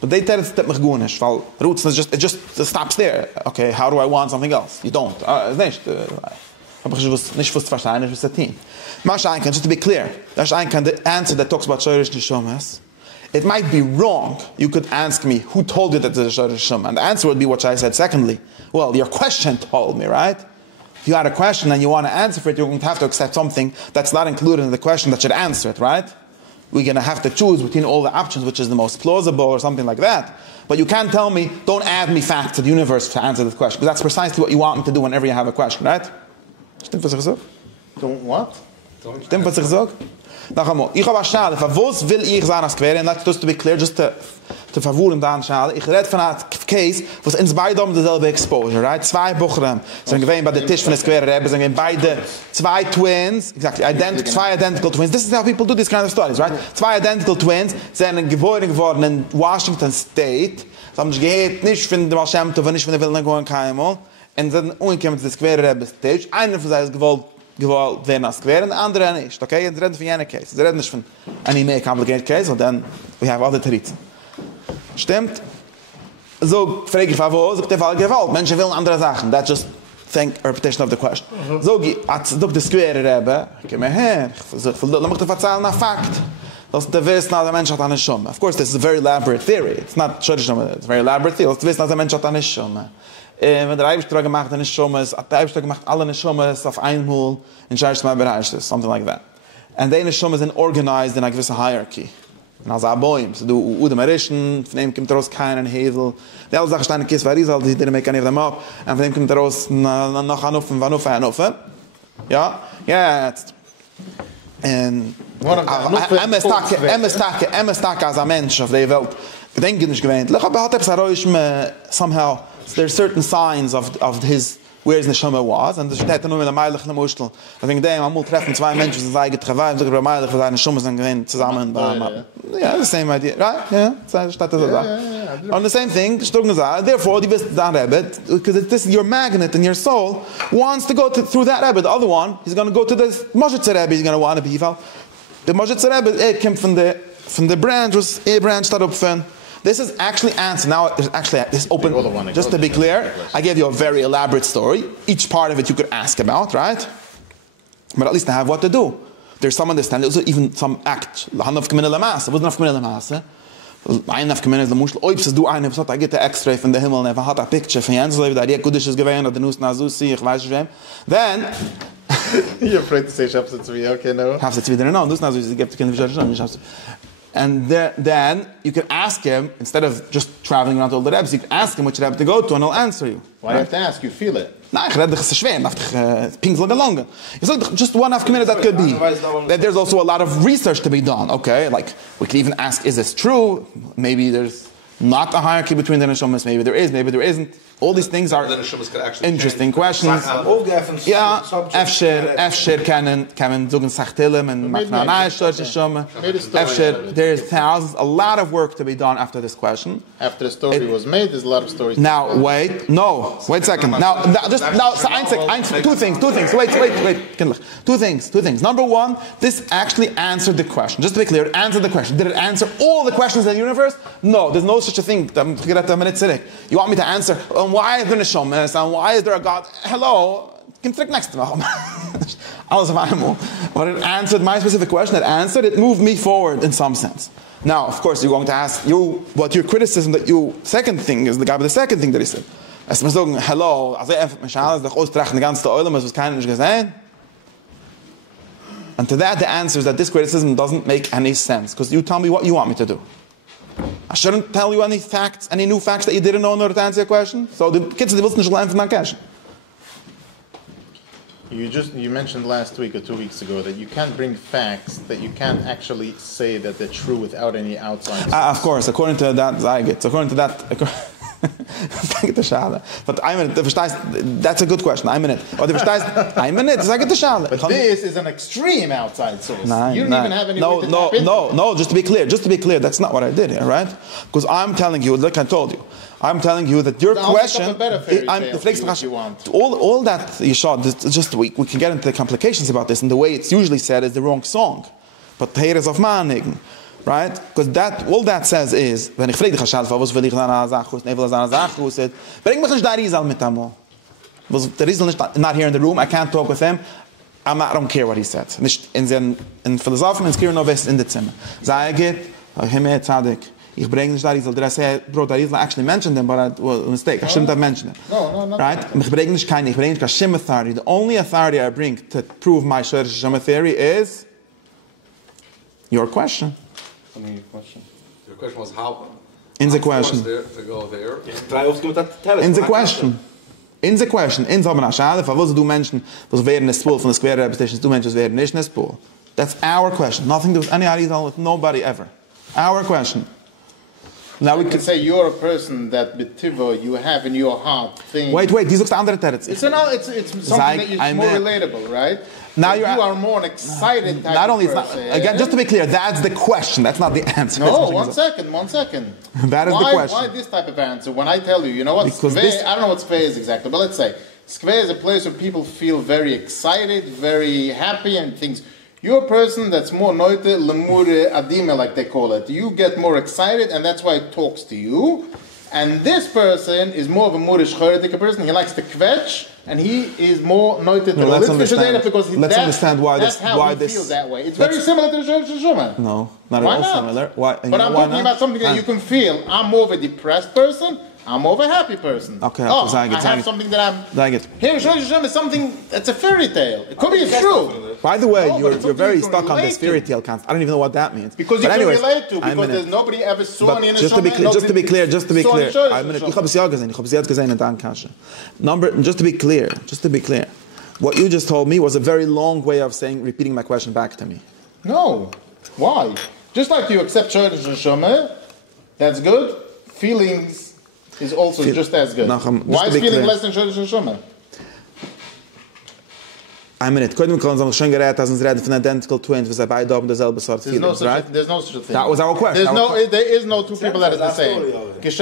But they tell it that mechgunish, weil roots it just stops there. Okay, how do I want something else? You don't. Nicht. Aber ich wusste nicht, was zu verstehen, was zu tun. Just to be clear, the answer that talks about Shorish Nishomas, it might be wrong. You could ask me, who told you that there's a Shorish Nishoma? And the answer would be what I said secondly. Well, your question told me, right? If you had a question and you want to answer for it, you're going to have to accept something that's not included in the question that should answer it, right? We're going to have to choose between all the options, which is the most plausible or something like that. But you can't tell me, don't add me facts to the universe to answer this question, because that's precisely what you want me to do whenever you have a question, right? Stimmt, was ich sage? Don't what? Stimmt, was ich sage? Noch einmal, ich habe eine Schale, für was will ich sein als Quere? And that's just to be clear, just to verwuren da eine Schale. Ich rede von einer Case, wo es in beide haben dieselbe Exposure, right? Zwei Buchern sind gewesen bei der Tisch von der Quere, sind beide zwei Twins, exactly, zwei identical twins. This is how people do these kind of stories, right? Zwei identical twins sind geboren geworden in Washington State. Sie haben sich gehört, nicht von der Waschemte, nicht von der Willen Goen Keimel. Und dann umgekommen zu der Quere-Rebbe-Stage. Einer von sich ist gewollt werden als Quere, und der andere nicht. Okay? Jetzt reden wir von jener Case. Jetzt reden wir nicht von any more complicated case, und dann we have other Tritzen. Stimmt? So frage ich, wo sagt der Fall Gewalt? Menschen wollen andere Sachen. That's just a repetition of the question. So, als du das Quere-Rebbe, ich komme her, lass mich dir erzählen nach Fakt. Dass du wissen, dass der Mensch hat eine Schumme. Of course, this is a very elaborate theory. It's not Shorish Schumme, it's a very elaborate theory. Dass du wissen, dass der Mensch hat eine Schumme. Wenn der Eibischter gemacht hat, der Eibischter gemacht alle Neshommes auf einmal in Sharish Bereich, something like that. And the Neshommes sind organized in a gewisse hierarchy. Und als Aboim, so du Udem Erischen, von dem kommt raus keinen Hevel. Die alle Sachen steine Kiss, wer ist halt, die didn't make any of them up. Und von dem kommt raus noch Hanuffen, Hanuffen. Ja? Jetzt. Und Emmes Taka als ein Mensch auf der Welt. Gedenken nicht gewähnt. Aber hat somehow, there's certain signs of his where his neshama was, and the steht nur mit der Meilich in der Muschel. I think dem amul treffen zwei Menschen, die sagen, Travaim, sogar der Meilich, seine Neshama sind gewesen zusammen. Yeah, the same idea, right? Yeah, steht das so. On the same thing, therefore, die wirst da Rebbe, because this your magnet in your soul wants to go through that Rebbe. The other one, he's going to go to this Moshitzer Rebbe, he's going to want to be the Moshitzer Rebbe, came from the branch, was a branch that up from. This is actually answered. Now, there's actually this open. Just to be clear, I gave you a very elaborate story. Each part of it you could ask about, right? But at least I have what to do. There's some understanding. There's even some act. It wasn't enough coming in the mushel. Oibs du eine, was hat I get the X-ray from the Himmel, and hat a picture von Jens, so that hokdש is gewesen, oder nus nazusi, ich weiß nicht. Then you're afraid to say Shabsat okay, no. Hab's wieder no, nus nazusi gibt keine Vision. And then you can ask him, instead of just traveling around to all the Rebs, you can ask him which Rebbe to go to, and he'll answer you. Why do you have to ask? You feel it. No, ich rede dich schwer, pings like a longer. Just 1.5 minutes that could be. That there's also a lot of research to be done. Okay, like we could even ask, is this true? Maybe there's not a hierarchy between the neshamas. Maybe there is. Maybe there isn't. All these things are interesting questions. Yeah, Efsher can zogen sachtilem and machnanai shoma. Efsher, there's thousands, a lot of work to be done after this question. After the story was made, there's a lot of stories. Now wait a second. Now two things. Wait. Two things. Number one, this actually answered the question. Just to be clear, it answered the question. Did it answer all the questions in the universe? No, there's no such a thing. You want me to answer? Why is there neshamas and why is there a God? Hello, next to me. But it answered my specific question. It moved me forward in some sense. Now, of course, you're going to ask what your criticism that you second thing is the guy with the second thing that he said. As man sagen, hello, also Michal ist doch ausgerechnet ganz der Eulam, was keiner nicht gesehen. And to that, the answer is that this criticism doesn't make any sense because you tell me what you want me to do. I shouldn't tell you any facts, any new facts that you didn't know in order to answer your question. So the kids, they will not learn from that question. You mentioned last week or 2 weeks ago that you can't bring facts that you can't actually say that they're true without any outside. Of course, according to that, according to that. But that's a good question. But this is an extreme outside source. You don't even have any way to tap into. No, just to be clear, that's not what I did here, right? Because I'm telling you, like I told you, I'm telling you that your question, all that you saw, just we can get into the complications about this, and the way it's usually said is the wrong song. But haters of Manig. Right? Because all that says is, wenn ich frage dich, was will ich seine Sache, will seine Sache, bring mich nicht da Riesel mit einmal. The Riesel is not here in the room, I can't talk with him, I don't care what he said. Nicht in Philosophen, in Skirno West in the Zimmer. Sei geht, Himmel Tzadik, ich bringe nicht da Riesel. Der Brot der Riesel actually mentioned him, but it was a mistake. I shouldn't have mentioned him. No. Right? Ich bringe nicht Kashim authority. The only authority I bring to prove my Shema theory is your question. Your question was how? In the question. To go there. In the question. In so einer Schale, was du Menschen, was werden es Spool von der Square Repetitions, du Menschen werden nicht es Spool. That's our question. Nothing to do with any Arizal with nobody ever. Our question. Now we can say you're a person that betivo you have in your heart thing. Wait, these are the other terrets. It's something that is more relatable, right? Now you are more an excited type not only of person. Again, just to be clear, that's the question. That's not the answer. No, one second. That is the question. Why this type of answer? When I tell you know what, I don't know what Skve is exactly, but let's say Skve is a place where people feel very excited, very happy, and things. You're a person that's more noite lemure adime, like they call it. You get more excited, and that's why it talks to you. And this person is more of a murish choretic person. He likes to kvetch, and he is more noted to let's understand why that's how he feels that way. It's very similar to the Shema. No, not at all similar. Why? But I'm talking about something that you can feel. I'm more of a depressed person. I'm more of a happy person. Okay, I have something that I'm... Here, Shema is something that's a fairy tale. It could be true. By the way, you're very stuck on this fairy tale concept. I don't even know what that means. Because you can relate to, because there's nobody ever saw any... Just to be clear. Just to be clear. Ich habe es ja gesehen in Dan Kasha. Just to be clear. What you just told me was a very long way of repeating my question back to me. No. Why? Just like you accept Shema, that's good. Feelings is also just as good. Why is feeling less than Shema? I mean, it couldn't come schon gerät as uns reden von identical twins, was beide haben derselbe Sort feelings, right? There's no such a thing. That was our question. There is no two people that are the same. There's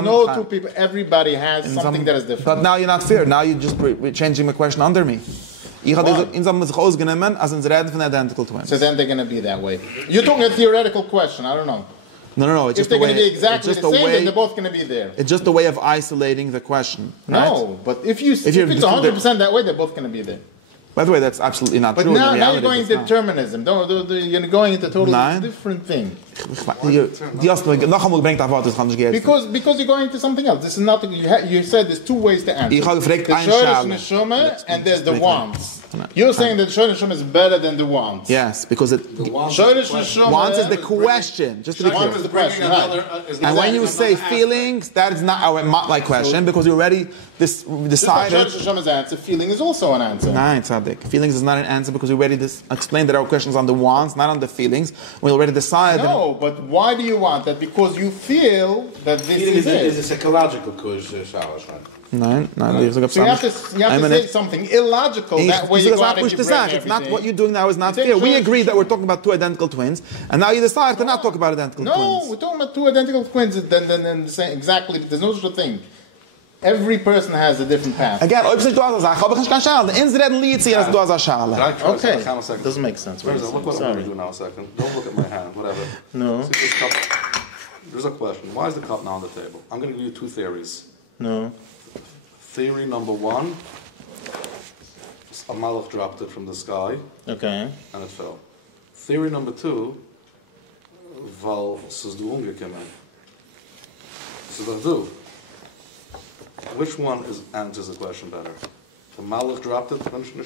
no two people. Everybody has something that is different. But now you're not fair. Now you're just changing my question under me. Ich habe insam sich ausgenommen, als uns reden von identical twins. So then they're going to be that way. You're talking a theoretical question. I don't know. No. It's if just they're the way, going to be exactly the same, way, then they're both going to be there. It's just a way of isolating the question. Right? No, but if it's 100% that way, they're both going to be there. By the way, that's absolutely not true. But now you're going into determinism. You're going into a totally different thing. Because you're going to something else. This is not. You said there's two ways to answer. The shorish neshama and there's the wants. You're saying that shorish neshama is better than the wants. Yes, because wants is the question. Just to be clear. Is the question. Right. And when you say feelings, that is not our like question because you already decided. Shorish neshama's answer. Feeling is also an answer. No, Tzaddik. Feelings is not an answer because we already explained that our question is on the wants, not on the feelings. We already decided. No, but why do you want that? Because you feel that this is it. It's a psychological question. No. So you have to say something illogical. That way you got It's not what you're doing now is not fair. We agreed that we're talking about two identical twins, and now you decide to not talk about identical twins. No, we're talking about two identical twins. Then say exactly. There's no such a thing. Every person has a different path. Again, ob ich nicht du hast gesagt, habe ich kein Schale. Ins reden Lied sie, dass du hast Schale. Okay, doesn't make sense. Look what I'm going to do now a second. Don't look at my hand, whatever. No. See this cup? There's a question. Why is the cup now on the table? I'm going to give you two theories. No. Theory number one, a malach dropped it from the sky. Okay. And it fell. Theory number two, weil es ist du umgekommen. So dann du. Which one answers the question better? The malach dropped it?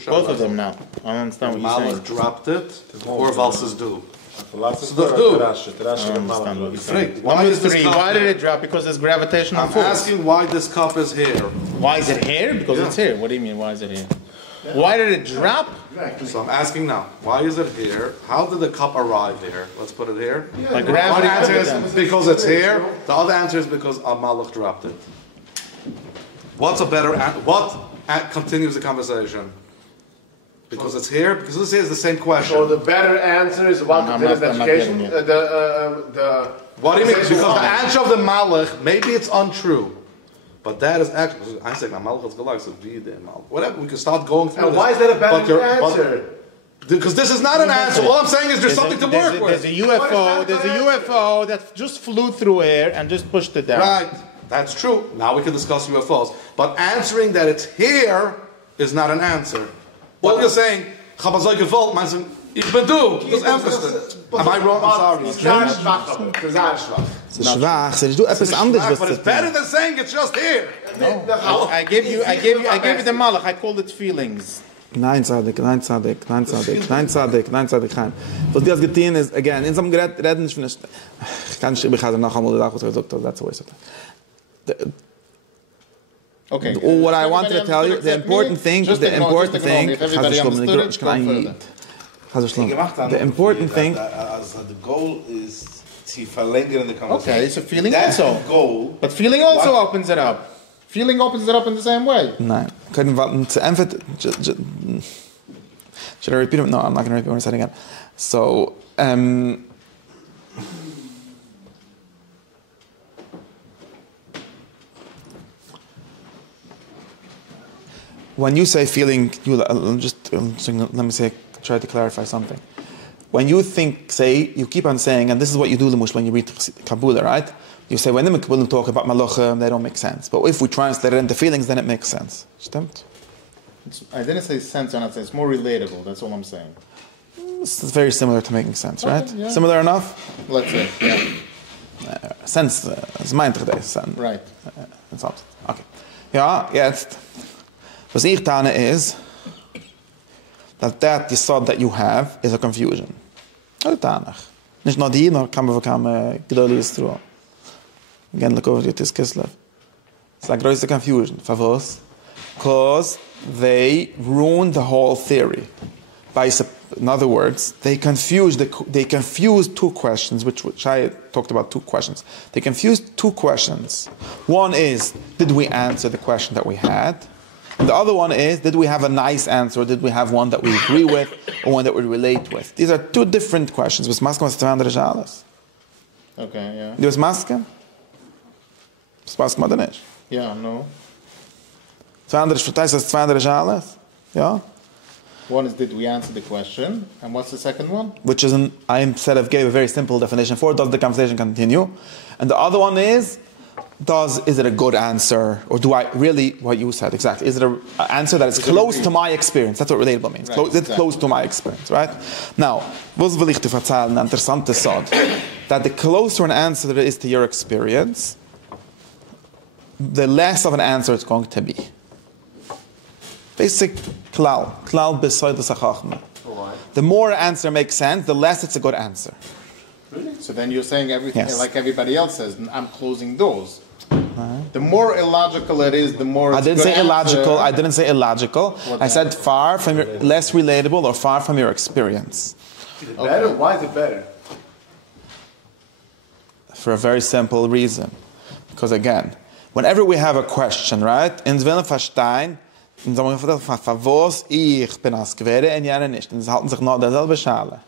Both of them now. I don't understand what you're saying. Malach dropped it, or vals is do? Number three, why did it drop? Because there's gravitational force. I'm asking why this cup is here. Why is it here? Because it's here. What do you mean, why is it here? Why did it drop? So I'm asking now, why is it here? How did the cup arrive here? Let's put it here. By gravity. One answer is because it's here. The other answer is because a malach dropped it. What's a better what continues the conversation? Because it's here. Because this is the same question. So the better answer is what the education. What do you mean? Because the answer of the malach, maybe it's untrue, but that is actually. I'm saying malach is galak, so whatever. We can start going through. And why is that a better answer? Because this is not an answer. All I'm saying is there's something to work with. There's a UFO that just flew through air and just pushed it down. Right. That's true. Now we can discuss UFOs. But answering that it's here is not an answer. What you're saying, ich bin du. Just emphasis. Am I wrong? I'm sorry. But it's better than saying it's just here. No. I gave you the malach. I called it feelings. Nein, Tzaddik. Was die has getan is, again, in some reden nicht von der ich kann nicht noch einmal gesagt, that's a waste of time. Okay. What I wanted to tell you, the important thing, the important thing, the important thing, the goal is to verlängern the conversation. Okay, so feeling That's also. the goal. But feeling also opens it up. Feeling opens it up in the same way. Nein, können wir zu should I repeat it? No, I'm not going to repeat what I said again. So, when you say feeling, let me say, try to clarify something. When you think, you keep on saying, and this is what you do when you read Kabbalah, right? You say, when the Kabbalah talk about Malachim, they don't make sense. But if we translate it into feelings, then it makes sense. Stimmt? I didn't say sense or not sense. It's more relatable, that's all I'm saying. It's very similar to making sense, right? Okay, yeah. Similar enough? Let's say, yeah. Sense is meint das. Right. Okay. Ja, jetzt. Was ich tane is that yesod that you have is a confusion. Nicht nur die, nor kann man gedoli Yisroel. Again, look over to Keslo. It's like größte confusion. For what? Because they ruined the whole theory. In other words, they confused two questions, which I talked about two questions. They confused two questions. One is, did we answer the question that we had? And the other one is, did we have a nice answer, or did we have one that we agree with, or one that we relate with? These are two different questions. Was masken was 200 alles? Okay, yeah. Du was masken? Was masken oder nicht? Yeah, no. 200 verteilt das 200 alles? Ja? One is, did we answer the question? And what's the second one? Which is, I said I gave a very simple definition for, does the conversation continue? And the other one is it a good answer? Or do I really, what you said, exactly, is it an answer that is close to my experience? That's what relatable means. Right, It's close to my experience, right? Now, was will ich dir erzählen, eine interessante Sache, that the closer an answer that is to your experience, the less of an answer it's going to be. Basic klal beside the sachachma. The more an answer makes sense, the less it's a good answer. Really? So then you're saying everything like everybody else says, I'm closing doors. The more illogical it is, the more I didn't say illogical. I didn't say illogical. I said far from your, less relatable or far from your experience. Is it better? Why is it better? For a very simple reason. Because again, whenever we have a question, right? In Willen verstehen, in so einem von was ich bin als gewähre und jene nicht. Und sie halten sich noch derselbe Schale.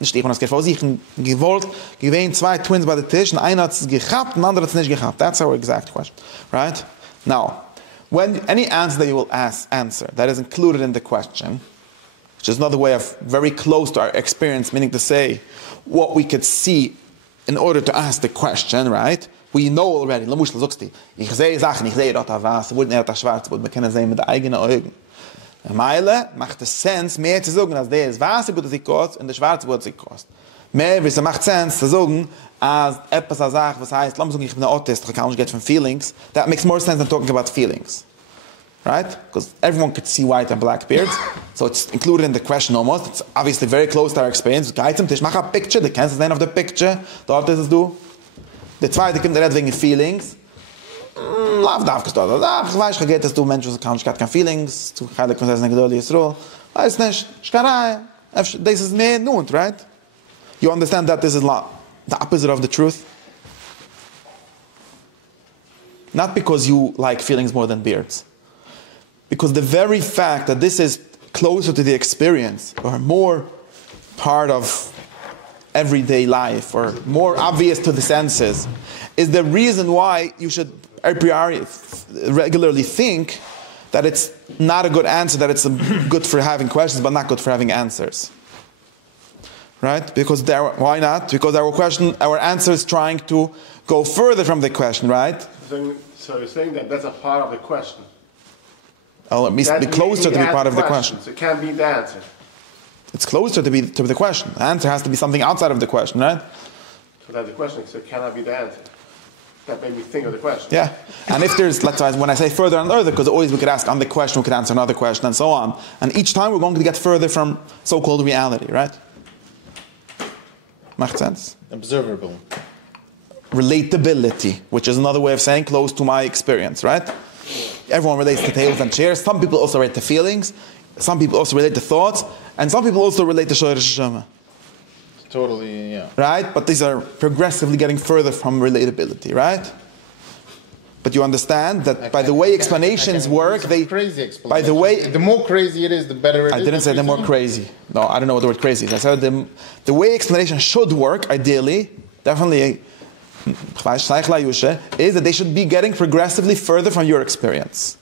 Nicht ich bin als gewähre, ich gewollt, gewähnt zwei Twins bei der Tisch und einer hat es gehabt und der andere hat es nicht gehabt. That's our exact question, right? Now, when any answer that you will answer that is included in the question, which is another way of very close to our experience, meaning to say what we could see in order to ask the question, right? We know already. Lamushel sagst du, ich sehe Sachen, ich sehe dort was, wurde nicht das schwarz, wurde man können sehen mit den eigenen Augen. Meile macht es Sinn, mehr zu sagen, als der ist was, wurde sich kostet und der schwarze wurde sich kostet. Mehr, wie es macht Sinn zu sagen, als etwas eine Sache, was heißt, lass mich sagen, ich bin ein Autist, ich kann nicht get from feelings. That makes more sense than talking about feelings. Right? Because everyone could see white and black beards. So it's included in the question almost. It's obviously very close to our experience. Guide zum Tisch, mach a picture, the cancer name of the picture. Dort ist es du. Der zweite kommt direkt wegen Feelings. Lauf darf gestorben. Ich weiß, geht es du Mensch, was kann ich keine Feelings. Zu heilig von seiner Geduld Yisroel. Weiß nicht. Schkarei. This is mehr nunt, right? You understand that this is the opposite of the truth? Not because you like feelings more than beards. Because the very fact that this is closer to the experience or more part of everyday life or more obvious to the senses is the reason why you should a priori regularly think that it's not a good answer, that it's good for having questions but not good for having answers. Right? Because why not? Because our answer is trying to go further from the question, right? So you're saying that that's a part of the question. Oh, it needs to be closer to be part of the question. So it can't be the answer. It's closer to the question. The answer has to be something outside of the question, right? So that's the question. So it cannot be the answer. That made me think of the question. Yeah. And if there's, let's say, when I say further and further, because always we could ask on the question, we could answer another question, and so on. And each time we're going to get further from so-called reality, right? Macht sense? Observable. Relatability, which is another way of saying close to my experience, right? Everyone relates to tables and chairs. Some people also relate to feelings. Some people also relate to thoughts. And some people also relate to Shema. Totally, yeah. Right? But these are progressively getting further from relatability, right? But you understand that by the way explanations work, crazy explanation. By the way, the more crazy it is, the better it is. I didn't say the more crazy. No, I don't know what the word crazy is. I said the way explanation should work, ideally, definitely, is that they should be getting progressively further from your experience.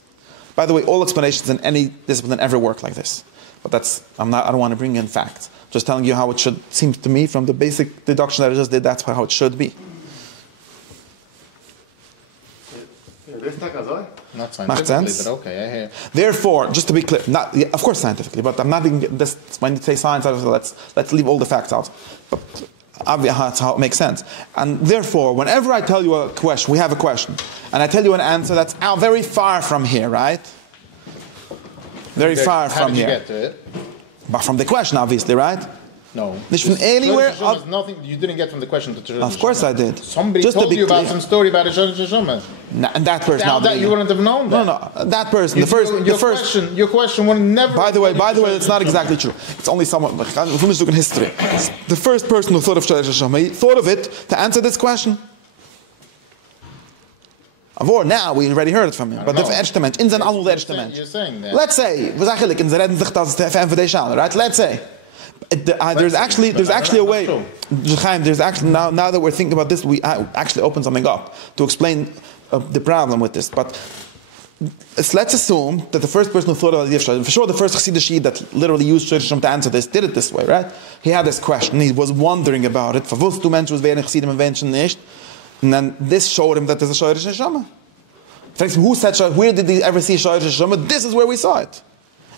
By the way, all explanations in any discipline ever work like this. But I don't want to bring in facts. Just telling you how it should seem to me from the basic deduction that I just did. That's how it should be. Not scientifically, but okay, I hear. Therefore, just to be clear, of course scientifically, but I'm not even this. When you say science, let's leave all the facts out. But obviously, that's how it makes sense. And therefore, whenever I tell you a question, we have a question, and I tell you an answer that's very far from here, right? Very far from here. How did you get to it? But from the question, obviously, right? No. Nicht from anywhere. Nothing. You didn't get from the question to Teshuvah. Of course I did. Somebody told you about some story about Teshuvah. And that person. That you wouldn't have known that. No. That person. Your question would never. By the way, it's not exactly true. It's only someone. In history. The first person who thought of Teshuvah, he thought of it to answer this question. Avor, now we already heard it from him. But the erste Mensch, in sein Allul der erste Mensch. You're saying that. Let's say, was eigentlich, in Zereden sich das für die Schale, right? Let's say. There's actually a way. There's actually now that we're thinking about this, we actually open something up to explain the problem with this. But let's assume that the first person who thought about the for sure the first Chassidus that literally used Shirshim to answer this did it this way, right? He had this question. He was wondering about it. And then this showed him that there's a Shorish Neshama. Who said where did he ever see Shorish Neshama? This is where we saw it.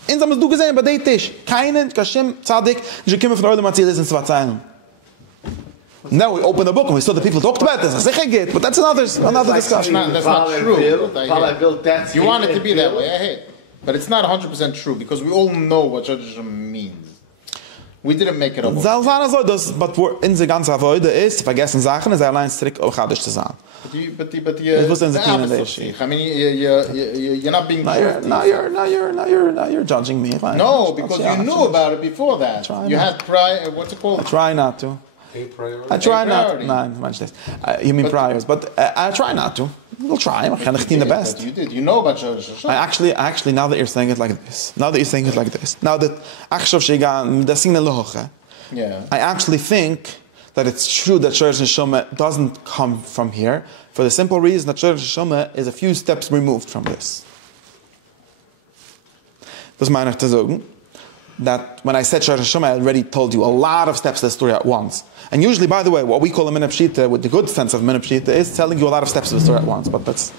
In some du gesehen bei dem Tisch. Keinen Kashim Tzadik, die kommen von Olam Atzil in zwei Zeilen. Now we open the book and we saw the people talked about this. I say, but that's another discussion. That's not true. You want it to be that way, I hate. But it's not 100% true because we all know what Shorish means. We didn't make it up. But in the ganze Avoide ist, vergessen Sachen, ist allein strikt hokdש zu sein. But I mean, you're not being true. Now you're judging me. No, because you knew about it before that. You had what's it called? I try not to. I try not. No, much less. You mean priors, but I try not to. We'll try. I'm kind of the best. You did. You know about Shorish. I actually, now that you're saying it like this, now that I actually think that it's true that Shorish Neshama doesn't come from here, for the simple reason that Shorish Neshama is a few steps removed from this. Das meine ich zu sagen, that when I said Shorish Neshama, I already told you a lot of steps of the story at once. And usually, by the way, what we call a minhag pshita, with the good sense of minhag pshita, is telling you a lot of steps of the story at once. But that's,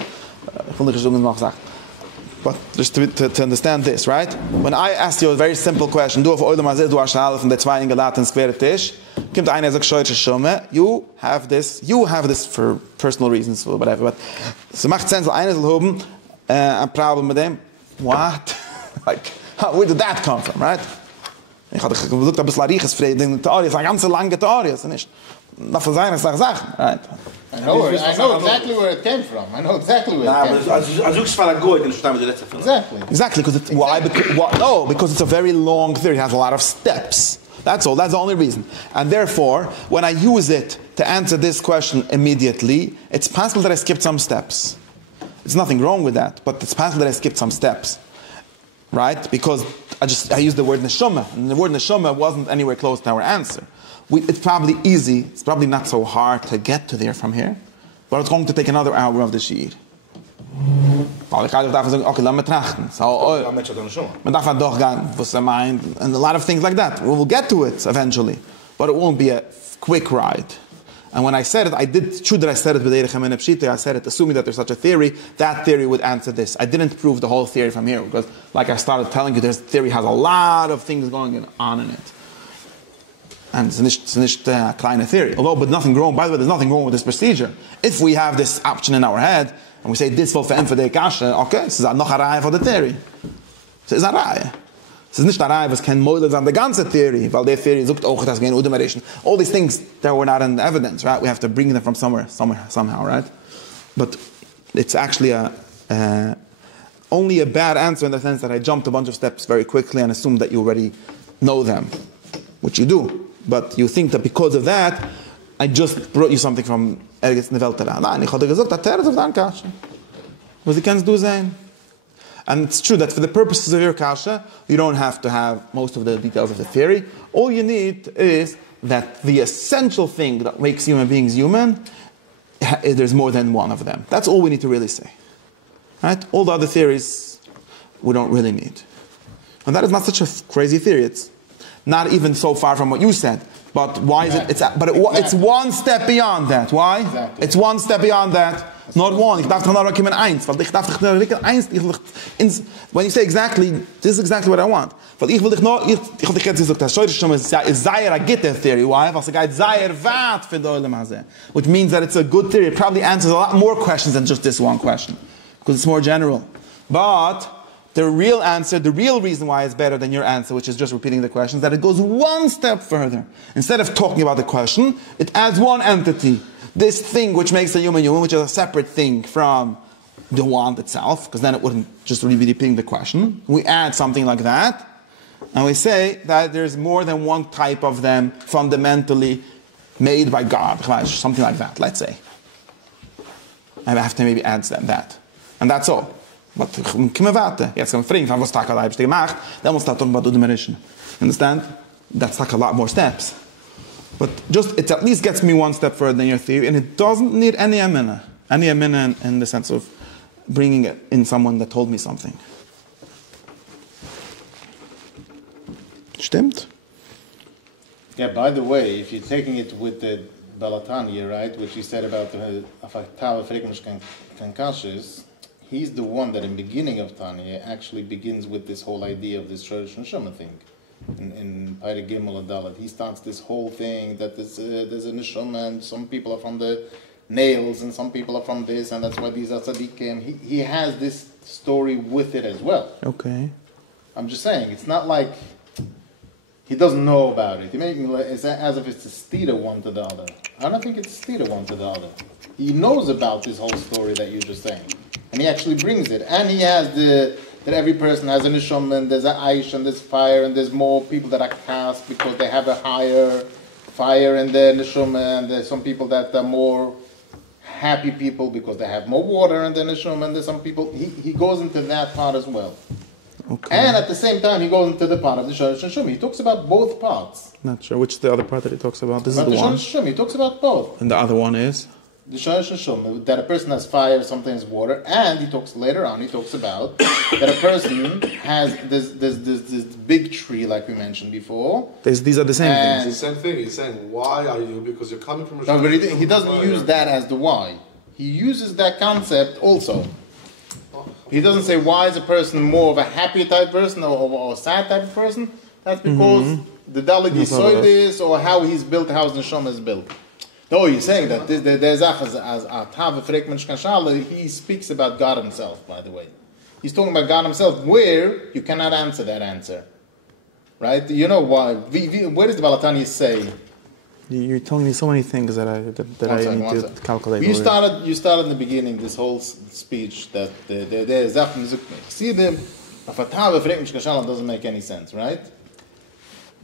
but just to understand this, right? When I asked you a very simple question, du auf Olam Hazeh, du hast alle von der zwei gelaten square Tisch, kommt einer sagt Shorish Neshama, you have this for personal reasons or whatever. But so macht sense, einer soll haben a problem with them. What? Like, where did that come from, right? Ich hatte gesucht, ein bisschen Ariches Frieden in der Theorie, es ist eine ganze lange Theorie, es ist nicht, nach seiner Sachen, right? I know exactly where it came from. I know exactly where it came from. Exactly, because it's a very long theory, it has a lot of steps. That's all, that's the only reason. And therefore, when I use it to answer this question immediately, it's possible that I skipped some steps. There's nothing wrong with that, but it's possible that I skipped some steps. Right? Because I used the word neshama, and the word neshama wasn't anywhere close to our answer. It's probably easy, it's probably not so hard to get to there from here, but it's going to take another hour of the shiur. Okay, let me trachten. Man darf doch gehen, was meint, and a lot of things like that. We will get to it eventually, but it won't be a quick ride. And when I said it, true that I said it with Eirech HaMinhag Pshita, I said it assuming that there's such a theory, that theory would answer this. I didn't prove the whole theory from here, because like I started telling you, this theory has a lot of things going on in it. And it's nicht a kleine theory. But nothing wrong, by the way, there's nothing wrong with this procedure. If we have this option in our head, and we say, this will for the kasha, okay, this is noch a raya for the theory. So it's a raya. Es ist nicht der Reihe, was kein Model an der ganze Theory, weil der Theory sucht auch, dass wir in Udemerischen. All these things that were not in evidence, right? We have to bring them from somewhere, somehow, right? But it's actually only a bad answer in the sense that I jumped a bunch of steps very quickly and assumed that you already know them, which you do. But you think that because of that, I just brought you something from ergens in der Welt heran. Nein, ich hatte gesagt, der Terz auf der Kasche. Was du kannst du sein? And it's true that for the purposes of your kasha, you don't have to have most of the details of the theory. All you need is that the essential thing that makes human beings human, there's more than one of them. That's all we need to really say. Right? All the other theories, we don't really need. And that is not such a crazy theory. It's not even so far from what you said. But why is it? It's one step beyond that. Why? Exactly. It's one step beyond that. Not one. Ich darf doch noch kommen eins. Weil ich darf doch noch eins. When you say exactly, this is exactly what I want. Weil ich will dich noch, ich will dich jetzt gesagt, das Shorish Neshama is Zayir a Gitter theory. Why? Weil es geht Zayir Vat für die Olam Hazeh. Which means that it's a good theory. It probably answers a lot more questions than just this one question. Because it's more general. But the real answer, the real reason why it's better than your answer, which is just repeating the question, is that it goes one step further. Instead of talking about the question, it adds one entity. This thing which makes a human human, which is a separate thing from the want itself, because then it wouldn't just really be repeating the question. We add something like that, and we say that there's more than one type of them fundamentally made by God. Something like that, let's say. and I have to maybe add that. And that's all. But come warte. Jetzt kann man fragen, was Tag allein gemacht, then we'll start talking about the Merishan. Understand? That's like a lot more steps. But it at least gets me one step further than your theory, and it doesn't need any amina. Any amina in the sense of bringing it in someone that told me something. Stimmt? Yeah, by the way, if you're taking it with the Balatanya, right, which he said about the Kankashis, he's the one that in the beginning of Tanya actually begins with this whole idea of this Shorish Neshama thing. In Paira Gimel Adalat, he starts this whole thing that there's a Neshama and some people are from the nails and some people are from this, and that's why these are tzaddikim. He has this story with it as well. Okay. I'm just saying, it's not like he doesn't know about it. He makes me it's as if it's a stira one to the other. I don't think it's a stira one to the other. He knows about this whole story that you're just saying, and he actually brings it. And he has that every person has a neshama, and there's an aish, and there's fire, and there's more people that are cast because they have a higher fire in their neshama, and there's some people that are more happy people because they have more water in their neshama, and there's some people. He goes into that part as well. Okay. And at the same time, he goes into the part of the Shorish Neshama. He talks about both parts. Not sure. Which is the other part that he talks about? This About is the the one. Shorish Neshama, he talks about both. And the other one is? The Shorish Neshama, that a person has fire, sometimes water, and he talks later on, he talks about that a person has this big tree, like we mentioned before. These are the same things. It's the same thing. He's saying, why are you? Because you're coming from a No, but he doesn't use that as the why. He uses that concept also. He doesn't say why is a person more of a happy type person or a sad type of person. That's because the Dalit Yesod is, or how he's built, how his neshama is built. No, he's saying that he speaks about God himself, by the way. He's talking about God himself, where you cannot answer that answer. Right? You know why? Where does the Balatanya say? You're telling me so many things that I need to calculate. You started in the beginning this whole speech that the doesn't make any sense, right?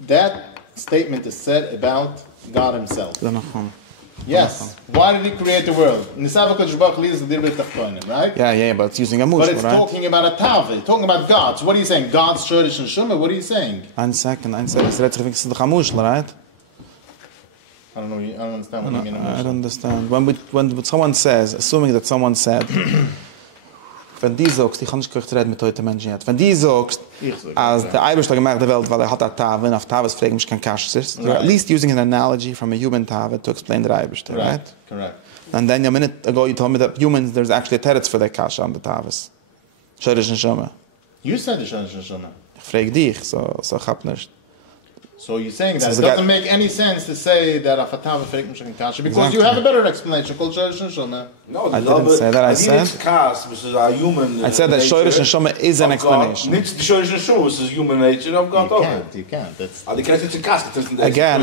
That statement is said about God himself. Yes. Why did he create the world? Right? Yeah, but it's using a mush, but it's talking about a tava, talking about God. So what are you saying? God's Shorish and Shuma? What are you saying? One second. It's a mush, right? I don't understand what you mean. I don't understand. When someone says, assuming that someone said, wenn die sagst, ich kann nicht reden mit heute Menschen jetzt. Wenn die sagst, als der Eibestag gemacht der Welt, weil hat eine Tave, und auf Taves fragen mich kein Kasches, you're at least using an analogy from a human Tave to explain the Eibestag, right? Correct. And then a minute ago you told me that humans, there's actually a teretz for the Kasha on the Taves. Shorish Neshama. You said the Shorish Neshama. Ich frage dich, so ich hab nicht. So you're saying that it doesn't make any sense to say that a fatava fragt mich kein Kasha because you have a better explanation called Shorish Neshama. No, I didn't say that. I said I said that Shorish Neshama is an explanation. Not the Shorish Neshama, which is human nature of God. You can't. That's Again.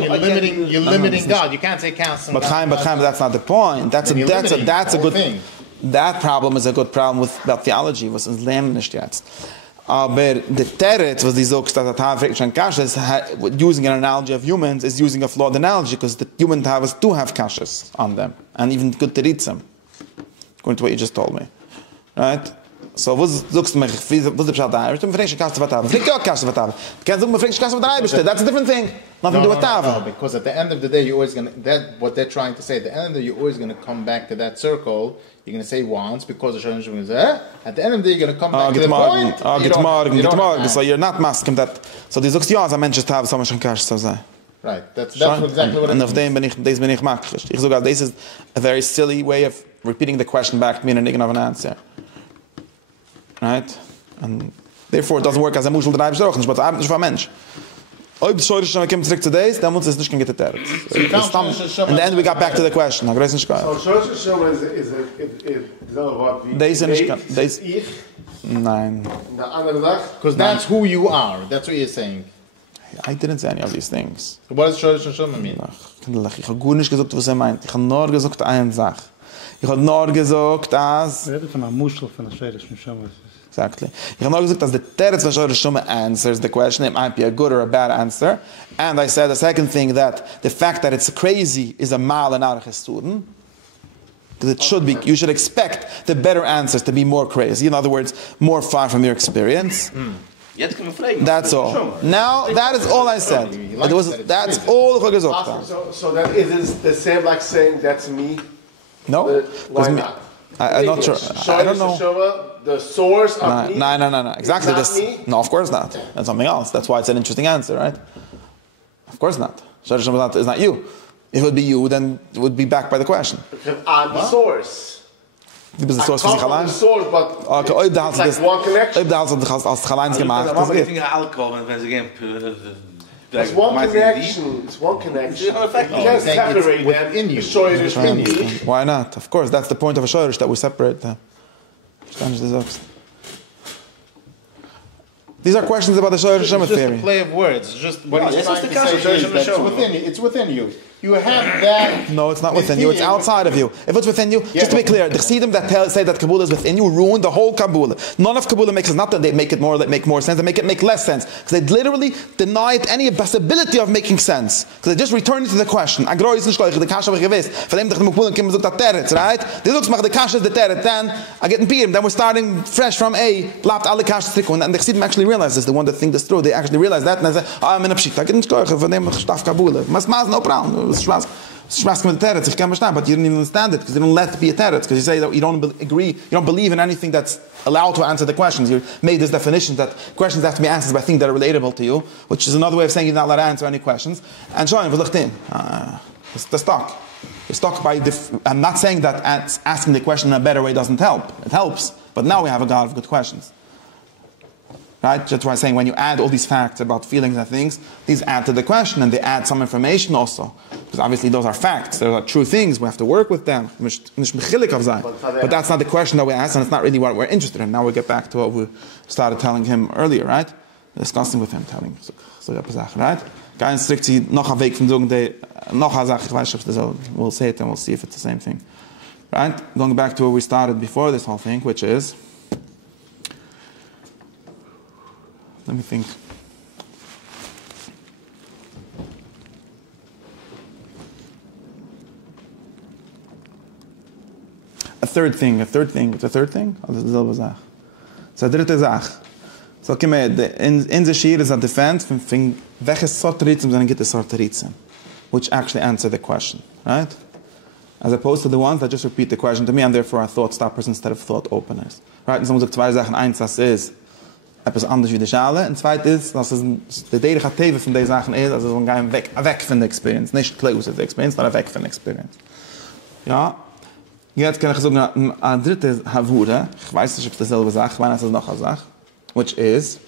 You're limiting God. You can't say Kasha. But Chaim, that's not the point. That's a good thing. That problem is a good problem with that theology. Was uns lernen nicht jetzt. Aber the teretz was die sagst that Tav Kashes using an analogy of humans is using a flawed analogy because the human Tavas do have Kashes on them and even good to read them, according to what you just told me, right? So was sagst du mir was der Pshat da? Ich bin fragst Kashe Tav. Frag ja Kashe Tav. Kannst du mir fragst Kashe Tav? That's a different thing. Nothing to do with Tav. No, because at the end of the day, you're always going to, what they're trying to say, at the end of the day, you're always going to come back to that circle. You're going to say once, because the Shorish Neshama is there. At the end of the day, you're going to come back to the point. So you're not masking that. So die sagst ja, als ein Mensch ist Tav, so much Kashe zu sein. Right, that's exactly what it is. And of dem bin ich makisch. Ich sage, this is a very silly way of repeating the question back to me and thinking of an answer. Right? And therefore, it doesn't work as a mushel that I'm but I'm not a mensch. Ob the Shorish Neshama comes back to this, then it's not going to get it. And then we got back to the question. So Shorish Neshama is Nein. Because that's who you are. That's what you're saying. I didn't say any of these things. So what does Shorish Neshama mean? Ich habe gut nicht gesagt, was meint. Ich habe nur gesagt eine Sache. Ich habe nur gesagt, dass... von einer Muschel von der Shorish Neshama. Exactly. Ich habe nur gesagt, dass the teretz von Shorish Neshama answers the question. It might be a good or a bad answer. And I said the second thing, that the fact that it's crazy is a mal and arach student. Because it should be, you should expect the better answers to be more crazy. In other words, more far from your experience. That's all. Now, that is all I said. That's all the gesagt. So that is the same like saying that's me? No? Why not? I'm not sure. I don't know. The source of me? No. Exactly this. Me? No, of course not. That's something else. That's why it's an interesting answer, right? Of course not. Shor Hashem is not you. If it would be you, then it would be backed by the question. Because I'm the source. Du bist der Source I für sich come from allein? the source, but Okay, it's like one connection. Ob du als dich allein gemacht Das hast, geht. It's one connection. It's one connection. You can't separate them. Shoyrish from me. Why not? Of course, that's the point of a shoyrish, that we separate them. These are questions about the shoyrish theory. It's just a play of words. It's just what he's trying to say is that it's within you. It's within you. You have that. No, it's not within you. It's outside of you. If it's within you, just to be clear, the chassidim that say that Kabbalah is within you ruin the whole Kabbalah. None of Kabbalah makes it, not that they make it more, that make more sense, they make it make less sense. Because they literally deny it any possibility of making sense. Because they just return it to the question. Agro is nicht the kasha we gewusst. Von dem the Kabbalah kim zok that teretz, right? They looks make the kasha the teretz, then I get in pirim. Then we're starting fresh from A, blabt alle kasha trikun. And the chassidim actually realize this. The one that think this through, they actually realize that, and they say, I'm in a pshita. I get nicht von dem staf Kabbalah. Mas no problem. But you didn't even understand it because you don't let it be a teretz, because you say that you don't agree, you don't believe in anything that's allowed to answer the questions. You made this definition that questions have to be answered by things that are relatable to you, which is another way of saying you're not allowed to answer any questions. And showing the stuck. You're stuck by I'm not saying that asking the question in a better way doesn't help. It helps, but now we have a God of good questions. Right? That's why I'm saying when you add all these facts about feelings and things, these add to the question and they add some information also. Because obviously those are facts, those are true things, we have to work with them. But that's not the question that we asked, and it's not really what we're interested in. Now we get back to what we started telling him earlier, right? Discussing with him, telling right? Kein strikt sie noch a Weg von sagen, noch a Sache, ich weiß nicht, ob we'll say it and we'll see if it's the same thing. Right? Going back to where we started before this whole thing, which is, let me think. A third thing. It's a third thing? Oder dieselbe Sache? It's a dritte Sache. So, in the Shiur is a defense from welches Sorteritzim sind gibt es Sorteritzim, which actually answer the question, right? As opposed to the ones that just repeat the question to me and therefore are thought stoppers instead of thought openers. Right? Und so muss ich zwei Sachen. Eins, das ist etwas anderes wie die Schale. Und zweites, dass es der derige Teve von den Sachen ist, also so ein Geheim weg von der Experience. Nicht close to the Experience, sondern weg von der Experience. Ja. Jetzt kann ich sagen, eine dritte Havura, ich weiß nicht, ob es dasselbe Sache, ich meine, es ist noch eine Sache, which is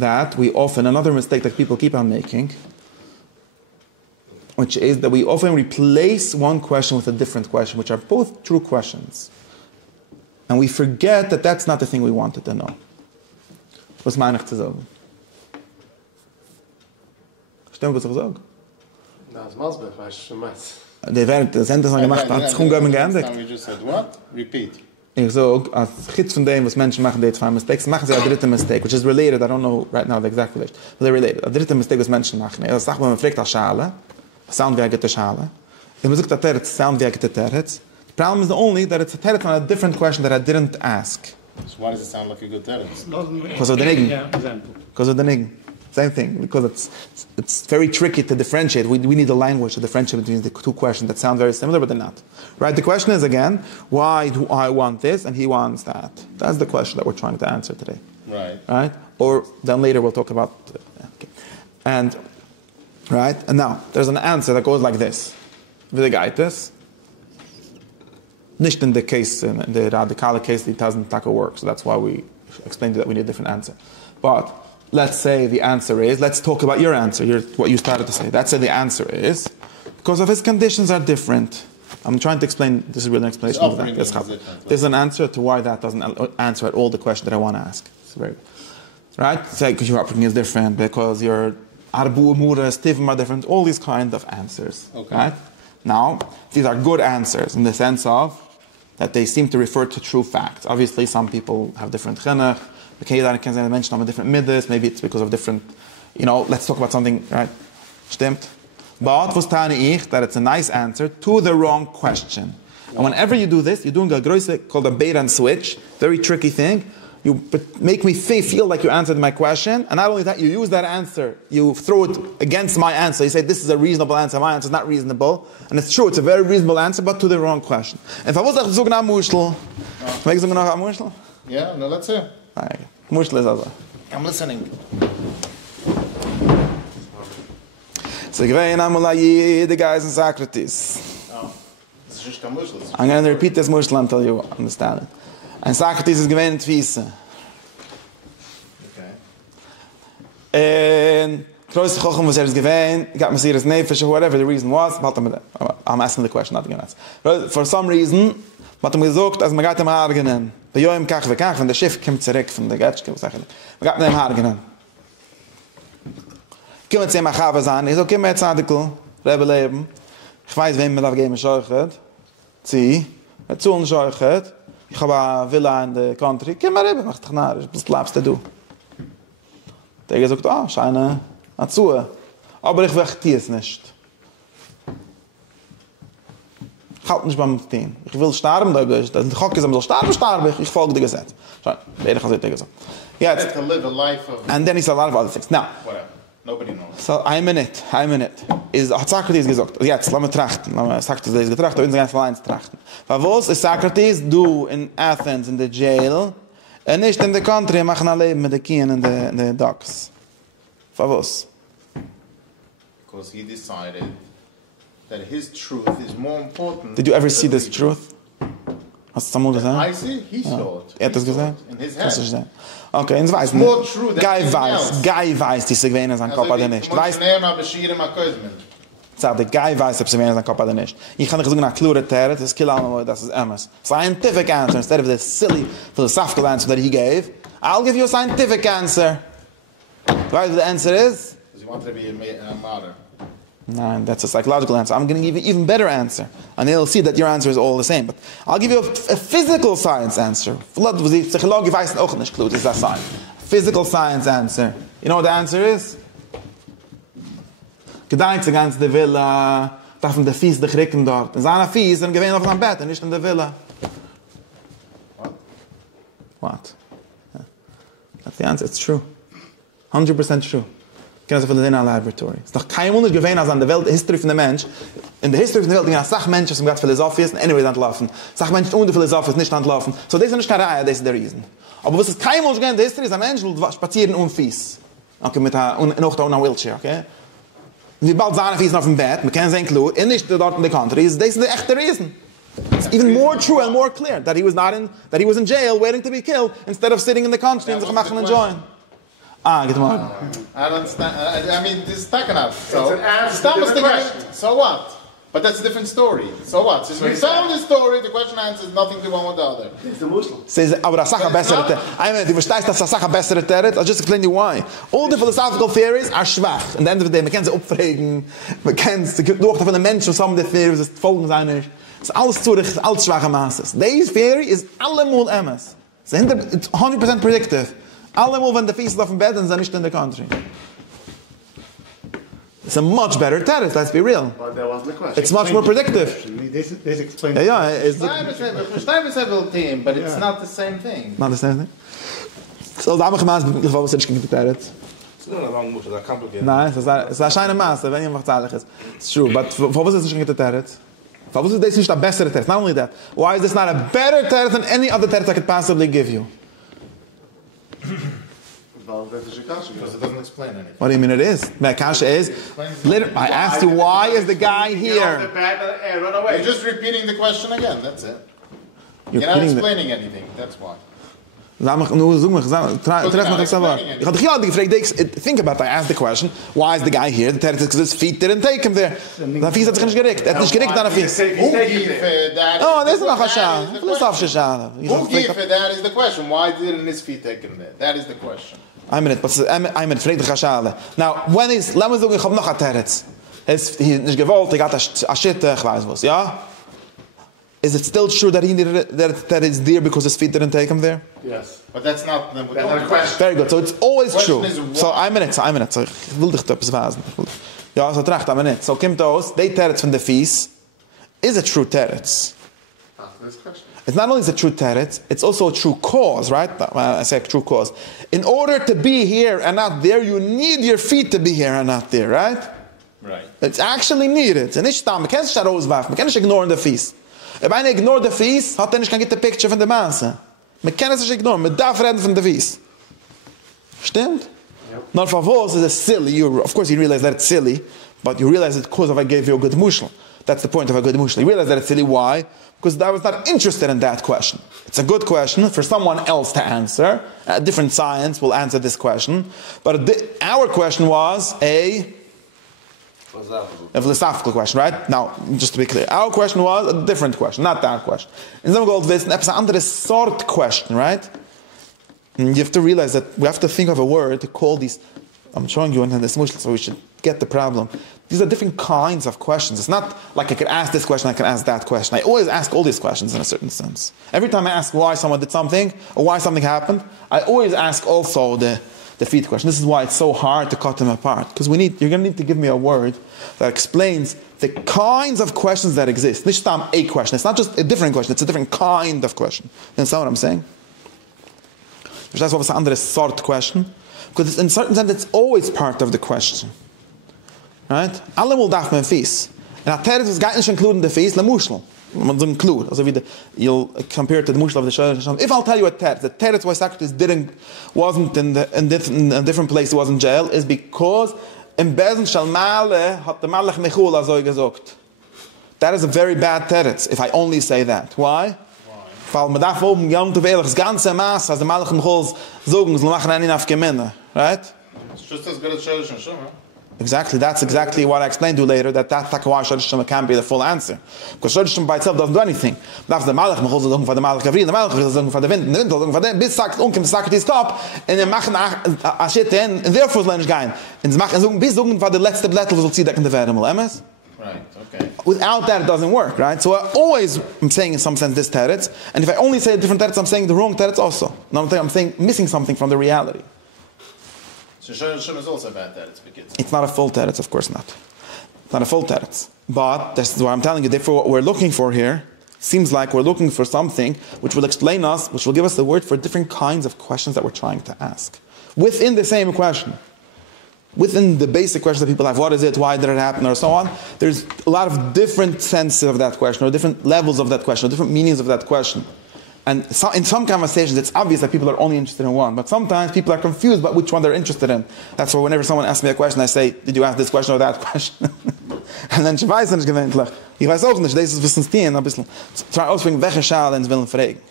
that we often, another mistake that people keep on making, which is that we often replace one question with a different question, which are both true questions. And we forget that that's not the thing we wanted to know. Was meine ich zu sagen? Stimmt, was ich sage? Das muss man, weiß ich schon mal. Das Ende ist noch gemacht, hat sich umgehend geändert. You just said what? Repeat. Ich sage, als Chitz von dem, was Menschen machen, die zwei Mistakes, machen sie eine dritte Mistake, which is related, I don't know right now the exact relation, but they're related. Eine dritte Mistake, was Menschen machen. Das sagt, wenn man fragt, Schale, sound wie eine Schale. If man sagt, der Territz, sound wie eine Territz. The problem is only that it's a Territz on a different question that I didn't ask. So why does it sound like a good Territz? Because of the niggin. Because of the niggin. Same thing, because it's very tricky to differentiate. We need a language to differentiate between the two questions that sound very similar, but they're not. Right? The question is, again, why do I want this and he wants that? That's the question that we're trying to answer today. Right. Right? Or then later we'll talk about... Okay. And, right? And now, there's an answer that goes like this. Vidagaitis. Nicht in the case, in the radikale case, it doesn't work. So that's why we explained that we need a different answer. But let's say the answer is, let's talk about your answer, what you started to say. Let's say the answer is, because of his conditions are different. I'm trying to explain, this is really an explanation of that. There's an answer to why that doesn't answer at all the question that I want to ask. It's very good. Right? Say, because your upbringing is different, because your arbu, mura, stivim are different, all these kind of answers. Okay. Right? Now, these are good answers in the sense of that they seem to refer to true facts. Obviously, some people have different chinuch. Okay, that can mention on a different middas. Maybe it's because of different, let's talk about something, right? Stimmt. But was tane ich that it's a nice answer to the wrong question. And whenever you do this, you're doing a größe called a bait and switch, very tricky thing. You make me feel like you answered my question, and not only that, you use that answer, you throw it against my answer. You say, this is a reasonable answer, my answer is not reasonable. And it's true, it's a very reasonable answer, but to the wrong question. If I was to say a mushel, make you a mushel? Yeah, no, let's hear. Mushel is also. I'm listening. So the guys in Socrates. I'm going to repeat this mushel until you understand it. And Socrates is gewähnt Fiese. And Kroos Chochum was is gewähnt, got Messias Nefesh, whatever the reason was, I'm asking the question, not the answer. For some reason, hat gesagt, als man geht im Hargenen, bei Joim Kach vekach, wenn der Schiff kommt zurück von der Getschke, was man geht mit dem Hargenen. Kommen Sie mal Chava sein, ich so, komm jetzt Artikel, Rebbe leben, ich weiß, wem man darf geben, Scheuchet, zieh, zu und Scheuchet, ich habe eine Villa in der Country. Komm mal rüber, mach dich narrisch, was bleibst du? Der hat gesagt, scheine dazu. Aber ich möchte es nicht. Ich halte nicht beim Team. Ich will sterben, der Chok ist, sterbe ich folge dem Gesetz. Beide kann sich gesagt. Jetzt. And then he said a lot of other things. Now. Whatever. Nobody knows. So, ein Minute. Hat Socrates gesagt, jetzt, lass mich trachten. Socrates ist getracht, aber uns ganz allein zu trachten. Weil was ist Socrates, du in Athens, in der Jail, und nicht in der Country, machen ein Leben mit den Kien in den Docks. Weil was? Because he decided that his truth is more important. Did you ever see this truth? Hast du das einmal gesehen? I see, he saw it. Er hat das gesehen? In his Hast du head. gesehen? Okay, und weiß nicht. Guy weiß, die sich wähnen sein Kopf oder nicht. Weiß, der Guy weiß, ob sie wähnen sein Kopf oder nicht. Ich kann nicht sagen, nach klure Territ, das kill all das ist Emmes. Scientific answer, instead of the silly philosophical answer that he gave, I'll give you a scientific answer. Right, what the answer is? Because he wanted to be a martyr. No, that's a psychological answer. I'm going to give you an even better answer. And they'll see that your answer is all the same. But I'll give you a physical science answer. Psychologie weiß auch nicht klar, is that science. Physical science answer. You know what the answer is? Gedankt sich ganz der Villa, darf man der Fies dich ricken dort. In seiner Fies sind gewähnt auf einem Bett und nicht in der Villa. What? Yeah. That's the answer. It's true. 100% true. Kennen Sie von der Laboratory. Es ist doch kein Wunder gewesen, als an der Welt, History von der Mensch, in der History von der Welt, die Sachmenschen sind gerade Philosophie ist, anyway, entlaufen. Sachmenschen ohne Philosophie ist nicht entlaufen. So, das ist nicht keine Reihe, das ist der Reason. Aber was ist kein Wunder gewesen in der History, ist ein Mensch, der spazieren Fies. Okay, mit noch da ohne Wheelchair, okay? Wie bald seine Fies auf dem Bett, man kann sehen, klar, nicht dort in der Country, das ist der echte Reason. It's even more true and more clear that he was in jail waiting to be killed instead of sitting in the country and sich machen enjoying. Good morning. I don't understand. I mean, this is taken out. So, it's an answer to the question. So what? But that's a different story. So what? So you tell the story, the question answers nothing to one with the other. It's the Muslim. Says, aber das Sache bessere Territ. I mean, du verstehst, dass das Sache bessere Territ? I'll just explain you why. All the philosophical theories are schwach. And then the day, man kann sie aufregen, man kann sie durch von den Menschen, some of the theories, das folgen sein nicht. Es ist alles zu, alles schwache Maßes. This theory is allemal MS. It's 100% predictive. Allemal, wenn der Fies ist auf dem Bett, dann sind nicht in der Country. It's a much better terrace, let's be real. But that wasn't the question. It's much more predictive. This explains it. Yeah, it's team, but it's not the same thing. Not the same thing. So, da haben wir gemacht, ich glaube, was ist gegen die Terrace? It's not a long motion, that's complicated. Nein, es ist eine scheine Maße, wenn jemand zahlig ist. It's true, but for was ist nicht gegen die Terrace? For was ist das nicht a bessere terrace? Not only that, why is this not a better terrace than any other terrace I could possibly give you? Because it doesn't explain anything. What do you mean it is? My kasha is, I asked you, why is the guy here? Run away. You're just repeating the question again, that's it. You're not explaining anything, that's why. Think about it. I asked the question, why is the guy here? The terrace because his feet didn't take him there. The feet hat sich nicht gerickt. Er hat nicht gerickt an der Fies. Oh, das ist noch eine Schale. Philosophische Schale. Who gave it? That is the question. Why didn't his feet take him there? That is the question. I'm in it, fragt dich eine Schale. Now, when is, lass mich sagen, ich hab noch ein terrace. Er ist nicht gewollt, hat eine Schitte, ich weiß was, ja? Is it still true that he needed that it's there because his feet didn't take him there? Yes. But that's not the question. Very good. So it's always true. So I'm in it. So ich will dich etwas weisen. Ja, so tracht, I'm in it. So kommt aus, die terrace von der Fies is a true terrace. It's not only a true teretz, it's also a true cause, right? I say a true cause. In order to be here and not there, you need your feet to be here and not there, right? Right. It's actually needed. And nicht man kann sich da rauswerfen, man kann nicht ignoren the fees. If einer ignore the fees, hat nicht get the picture von der Masse. Man kann es nicht ignoren, man darf reden von der fees. Stimmt? Yep. Not for vos is a silly. Of course you realize that it's silly, but you realize it because I gave you a good mushal. That's the point of a good mushal. You realize that it's silly. Why? Because I was not interested in that question. It's a good question for someone else to answer. A different science will answer this question. But our question was a philosophical question, right? Now, just to be clear, our question was a different question, not that question. In some gold, it's an andere sort question, right? And you have to realize that we have to think of a word to call these. I'm showing you in this mushal, so we should get the problem. These are different kinds of questions. It's not like I can ask this question, I can ask that question. I always ask all these questions in a certain sense. Every time I ask why someone did something or why something happened, I always ask also the feed question. This is why it's so hard to cut them apart. Because you're going to need to give me a word that explains the kinds of questions that exist. Nicht a question. It's not just a different question, it's a different kind of question. You understand what I'm saying? That's what andere sort question. Because in a certain sense, it's always part of the question. Right? Alle will darf man fies. And a teretz is gar nicht including the fies, le mushel. Man so include. Also wie you'll compare it to the mushel of the shayla. If I'll tell you a teretz, the teretz why Socrates wasn't in a different place, he was in jail, is because im Besen shal male hat der Malach Michul also gesagt. That is a very bad teretz, if I only say that. Why? Weil man darf oben gern zu wählen, das ganze Maß, als der Malach Michul sagen, soll machen einen auf Gemeinde. Right? It's just as good as Shalish and Shema. Exactly, that's exactly what I explained to you later, that Takawai Shalish can't be the full answer. Because Shalish by itself doesn't do anything. That's the Malach Michul sagen von der Malach Gavri, der Malach sagen von der Wind, der Wind sagen von der bis sagt unkem sagt ist top, und wir machen a shit in, and therefore lenish gehen. Und sie machen sagen bis sagen von der letzte Blättel was sie decken der werden mal, MS? Right, okay. Without that, it doesn't work, right? So I always am saying in some sense this teretz, and if I only say a different teretz, I'm saying the wrong teretz also. Now I'm saying missing something from the reality. So Shem is also bad teretz for kids. It's not a full teretz, of course not. It's not a full teretz. But this is what I'm telling you. Therefore, what we're looking for here seems like we're looking for something which will explain us, which will give us the word for different kinds of questions that we're trying to ask within the same question. Within the basic questions that people have, what is it, why did it happen, or so on, there's a lot of different senses of that question, or different levels of that question, or different meanings of that question. And so, in some conversations, it's obvious that people are only interested in one, but sometimes people are confused about which one they're interested in. That's why whenever someone asks me a question, I say, did you ask this question or that question? And then, ich weiß nicht gewöhnlich. Ich weiß auch nicht, das ist wissen stehen, ein bisschen. Try ausbringen, welche Schale ins Willen fragen.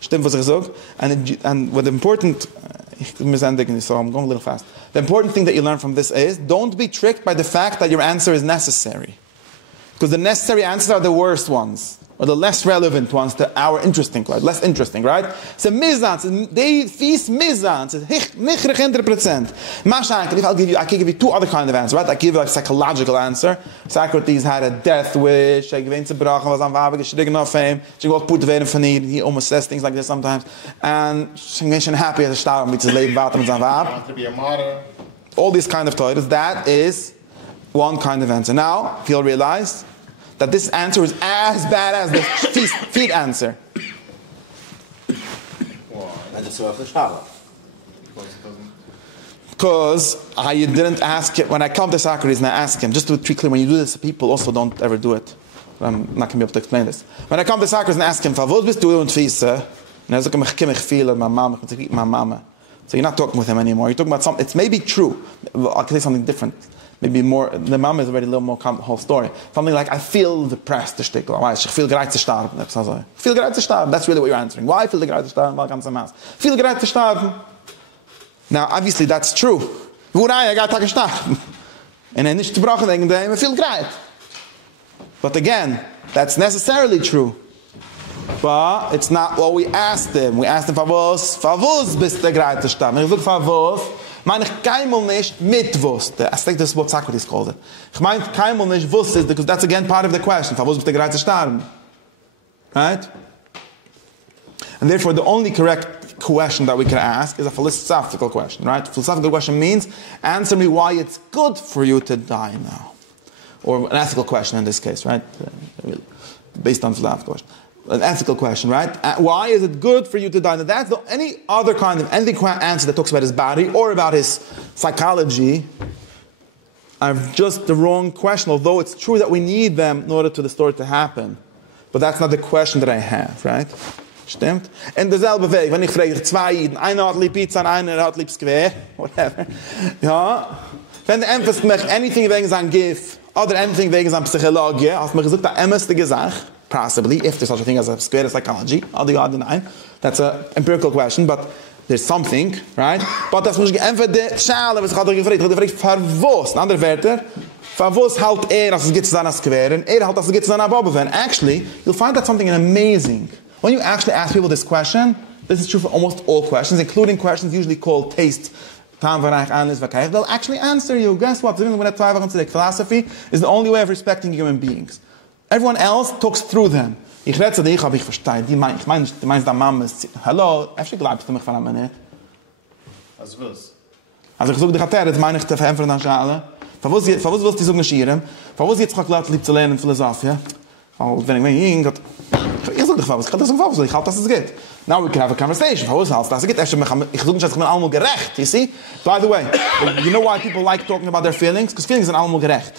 Stimmt, was ich sage? And what the important, so I'm going a little fast. The important thing that you learn from this is, don't be tricked by the fact that your answer is necessary. Because the necessary answers are the worst ones, or the less relevant ones to our interesting, less interesting, right? So mizans, they feast mizans, nicht 100%. I can give you two other kind of answers, right? I give you like psychological answer. Socrates had a death wish, gewinnt zu brachen, was am Wabe geschrieben auf ihm, she wollte put werden von ihr, he almost says things like this sometimes, and she was happy as a starben, mit seinem Leben warten mit seinem Wabe. Want to be a martyr. All these kind of titles, that is one kind of answer. Now, you'll realize that this answer is as bad as the feet answer. Because I didn't ask it, when I come to Socrates and I ask him, just to be clear, when you do this, people also don't ever do it. I'm not going to be able to explain this. When I come to Socrates and ask him, "Was bist du und Fiese?" And I say, "Ich feel my mama." So you're not talking with him anymore. You're talking about something. It's maybe true. I can say something different. Maybe more. The mama is already a little more whole story. Something like, I feel depressed. Ich feel bereit zu sterben. Ich feel bereit zu sterben. That's really what you're answering. Why I feel bereit zu sterben? Weil ganz am Maß. Feel bereit zu sterben. Now, obviously, that's true. Woran, got to sterben. And nicht zu brauchen wegen dem, I feel bereit. But again, that's necessarily true. But it's not what we asked him. We asked him, "Favos bist du bereit zu sterben?" Ich sage, "Favos." Meine ich keinmal nicht mit wusste. I think this is what Socrates called it. Ich meine keinmal nicht wusste, because that's again part of the question. Favos bist du bereit zu sterben? Right? And therefore, the only correct question that we can ask is a philosophical question, right? Philosophical question means, answer me why it's good for you to die now. Or an ethical question in this case, right? Based on philosophical question. an ethical question, right? Why is it good for you to die? Now that's any other kind of answer that talks about his body or about his psychology are just the wrong question, although it's true that we need them in order for the story to happen. But that's not the question that I have, right? Stimmt? In derselbe Weg, wenn ich frage, zwei Jiden, einer hat lieb Pizza und einer hat lieb Square, whatever. Ja? Wenn der Emphasis macht, anything wegen sein Gif, oder anything wegen sein Psychologie, als man gesagt, der ämmerste gesagt, possibly, if there's such a thing as a square psychology, all the odd and nine, that's an empirical question, but there's something, right? But das muss ich einfach die Schale, was ich hatte gefragt, verwusst, in anderen Wörtern, verwusst halt als es geht zu sein als Square, und halt, als es geht zu sein als Bobbewin. Actually, you'll find that something amazing. When you actually ask people this question, this is true for almost all questions, including questions usually called taste, they'll actually answer you. Guess what? Philosophy is the only way of respecting human beings. Everyone else talks through them. Ich rede zu dich, aber ich verstehe. Du meinst, deine Mama ist... Hallo, öfter glaubst du mich von einem Minute? Was willst? Also ich suche dich Hattere, das meine ich zu verämpfen an der Schale. Verwusst willst du so geschieren? Verwusst jetzt geglaubt, lieb zu lernen Philosophie? Wenn ich suche dich was, ich halte das im Fokus, ich halte, dass es geht. Now we can have a conversation. Verwusst halt, dass es geht. Ich suche mich, ich bin allemal gerecht, you see? By the way, you know why people like talking about their feelings? Because feelings sind allemal gerecht.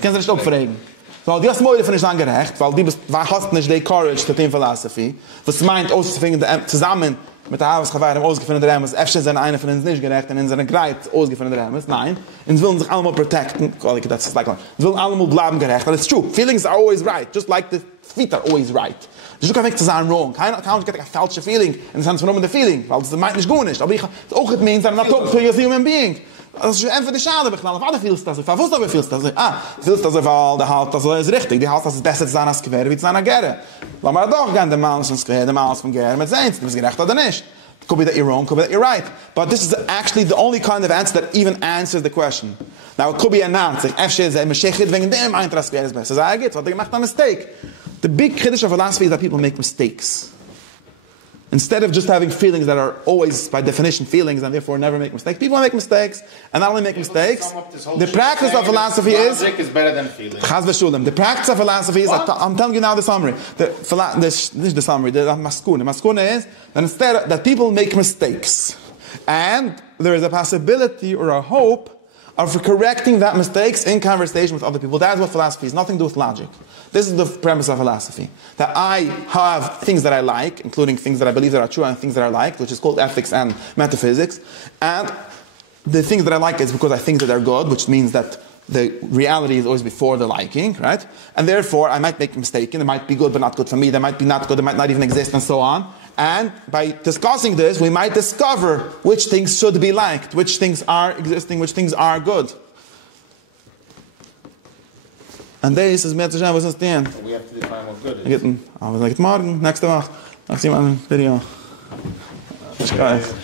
Kannst du nicht aufregen. So, die hast Mäude von nicht angerecht, weil hast nicht die Courage zu den Philosophie, was meint, auszufinden, zusammen mit der Arbeitsgewehr ausgefunden der Emes, öfter sind einer von uns nicht gerecht und in seiner Greit ausgefunden der Emes. Nein, und sie wollen sich allemal protecten. Sie wollen allemal bleiben gerecht. But it's true. Feelings are always right. Just like the feet are always right. Das ist auch weg zu sein wrong. Keiner kann sich eine falsche Feeling in the sense von the feeling, weil das meint nicht gut nicht. Aber auch it means that I'm not talking for you as a human being. Das ist einfach die Schade beknallen. Warte, fühlst du das? Verwusst aber fühlst du das? Fühlst du das, weil der Halt das ist richtig. Die Halt das ist besser zu sein als Gewehr wie zu einer Gere. Lass mal doch gern den Mann von Gewehr, den Mann von Gere mit sehen, du bist gerecht oder nicht. Could be that you're wrong, could be that you're right. But this is actually the only kind of answer that even answers the question. Now, it could be an answer. Efter ist ein Schechit wegen dem Eintracht Gewehr ist besser. Sag ich, was er gemacht hat, mistake. The big Kiddush of philosophy is that people make mistakes. Instead of just having feelings that are always, by definition, feelings and therefore never make mistakes, people make mistakes, and not only make mistakes, the practice of philosophy is... Logic is better than feelings. The practice of philosophy is... I'm telling you now the summary. This is the summary. The maskuna is that instead that people make mistakes, and there is a possibility or a hope of correcting that mistakes in conversation with other people. That's what philosophy is. Nothing to do with logic. This is the premise of philosophy. That I have things that I like, including things that I believe that are true and things that I like, which is called ethics and metaphysics. And the things that I like is because I think that they're good, which means that the reality is always before the liking, right? And therefore, I might make a mistake, and it might be good but not good for me. They might be not good, they might not even exist, and so on. And by discussing this, we might discover which things should be liked, which things are existing, which things are good. And this is Mitzvah Shem, was ist denn? We have to define what good is. I was like, morgen, nächste Woche. I'll see you on the video. Schkeif.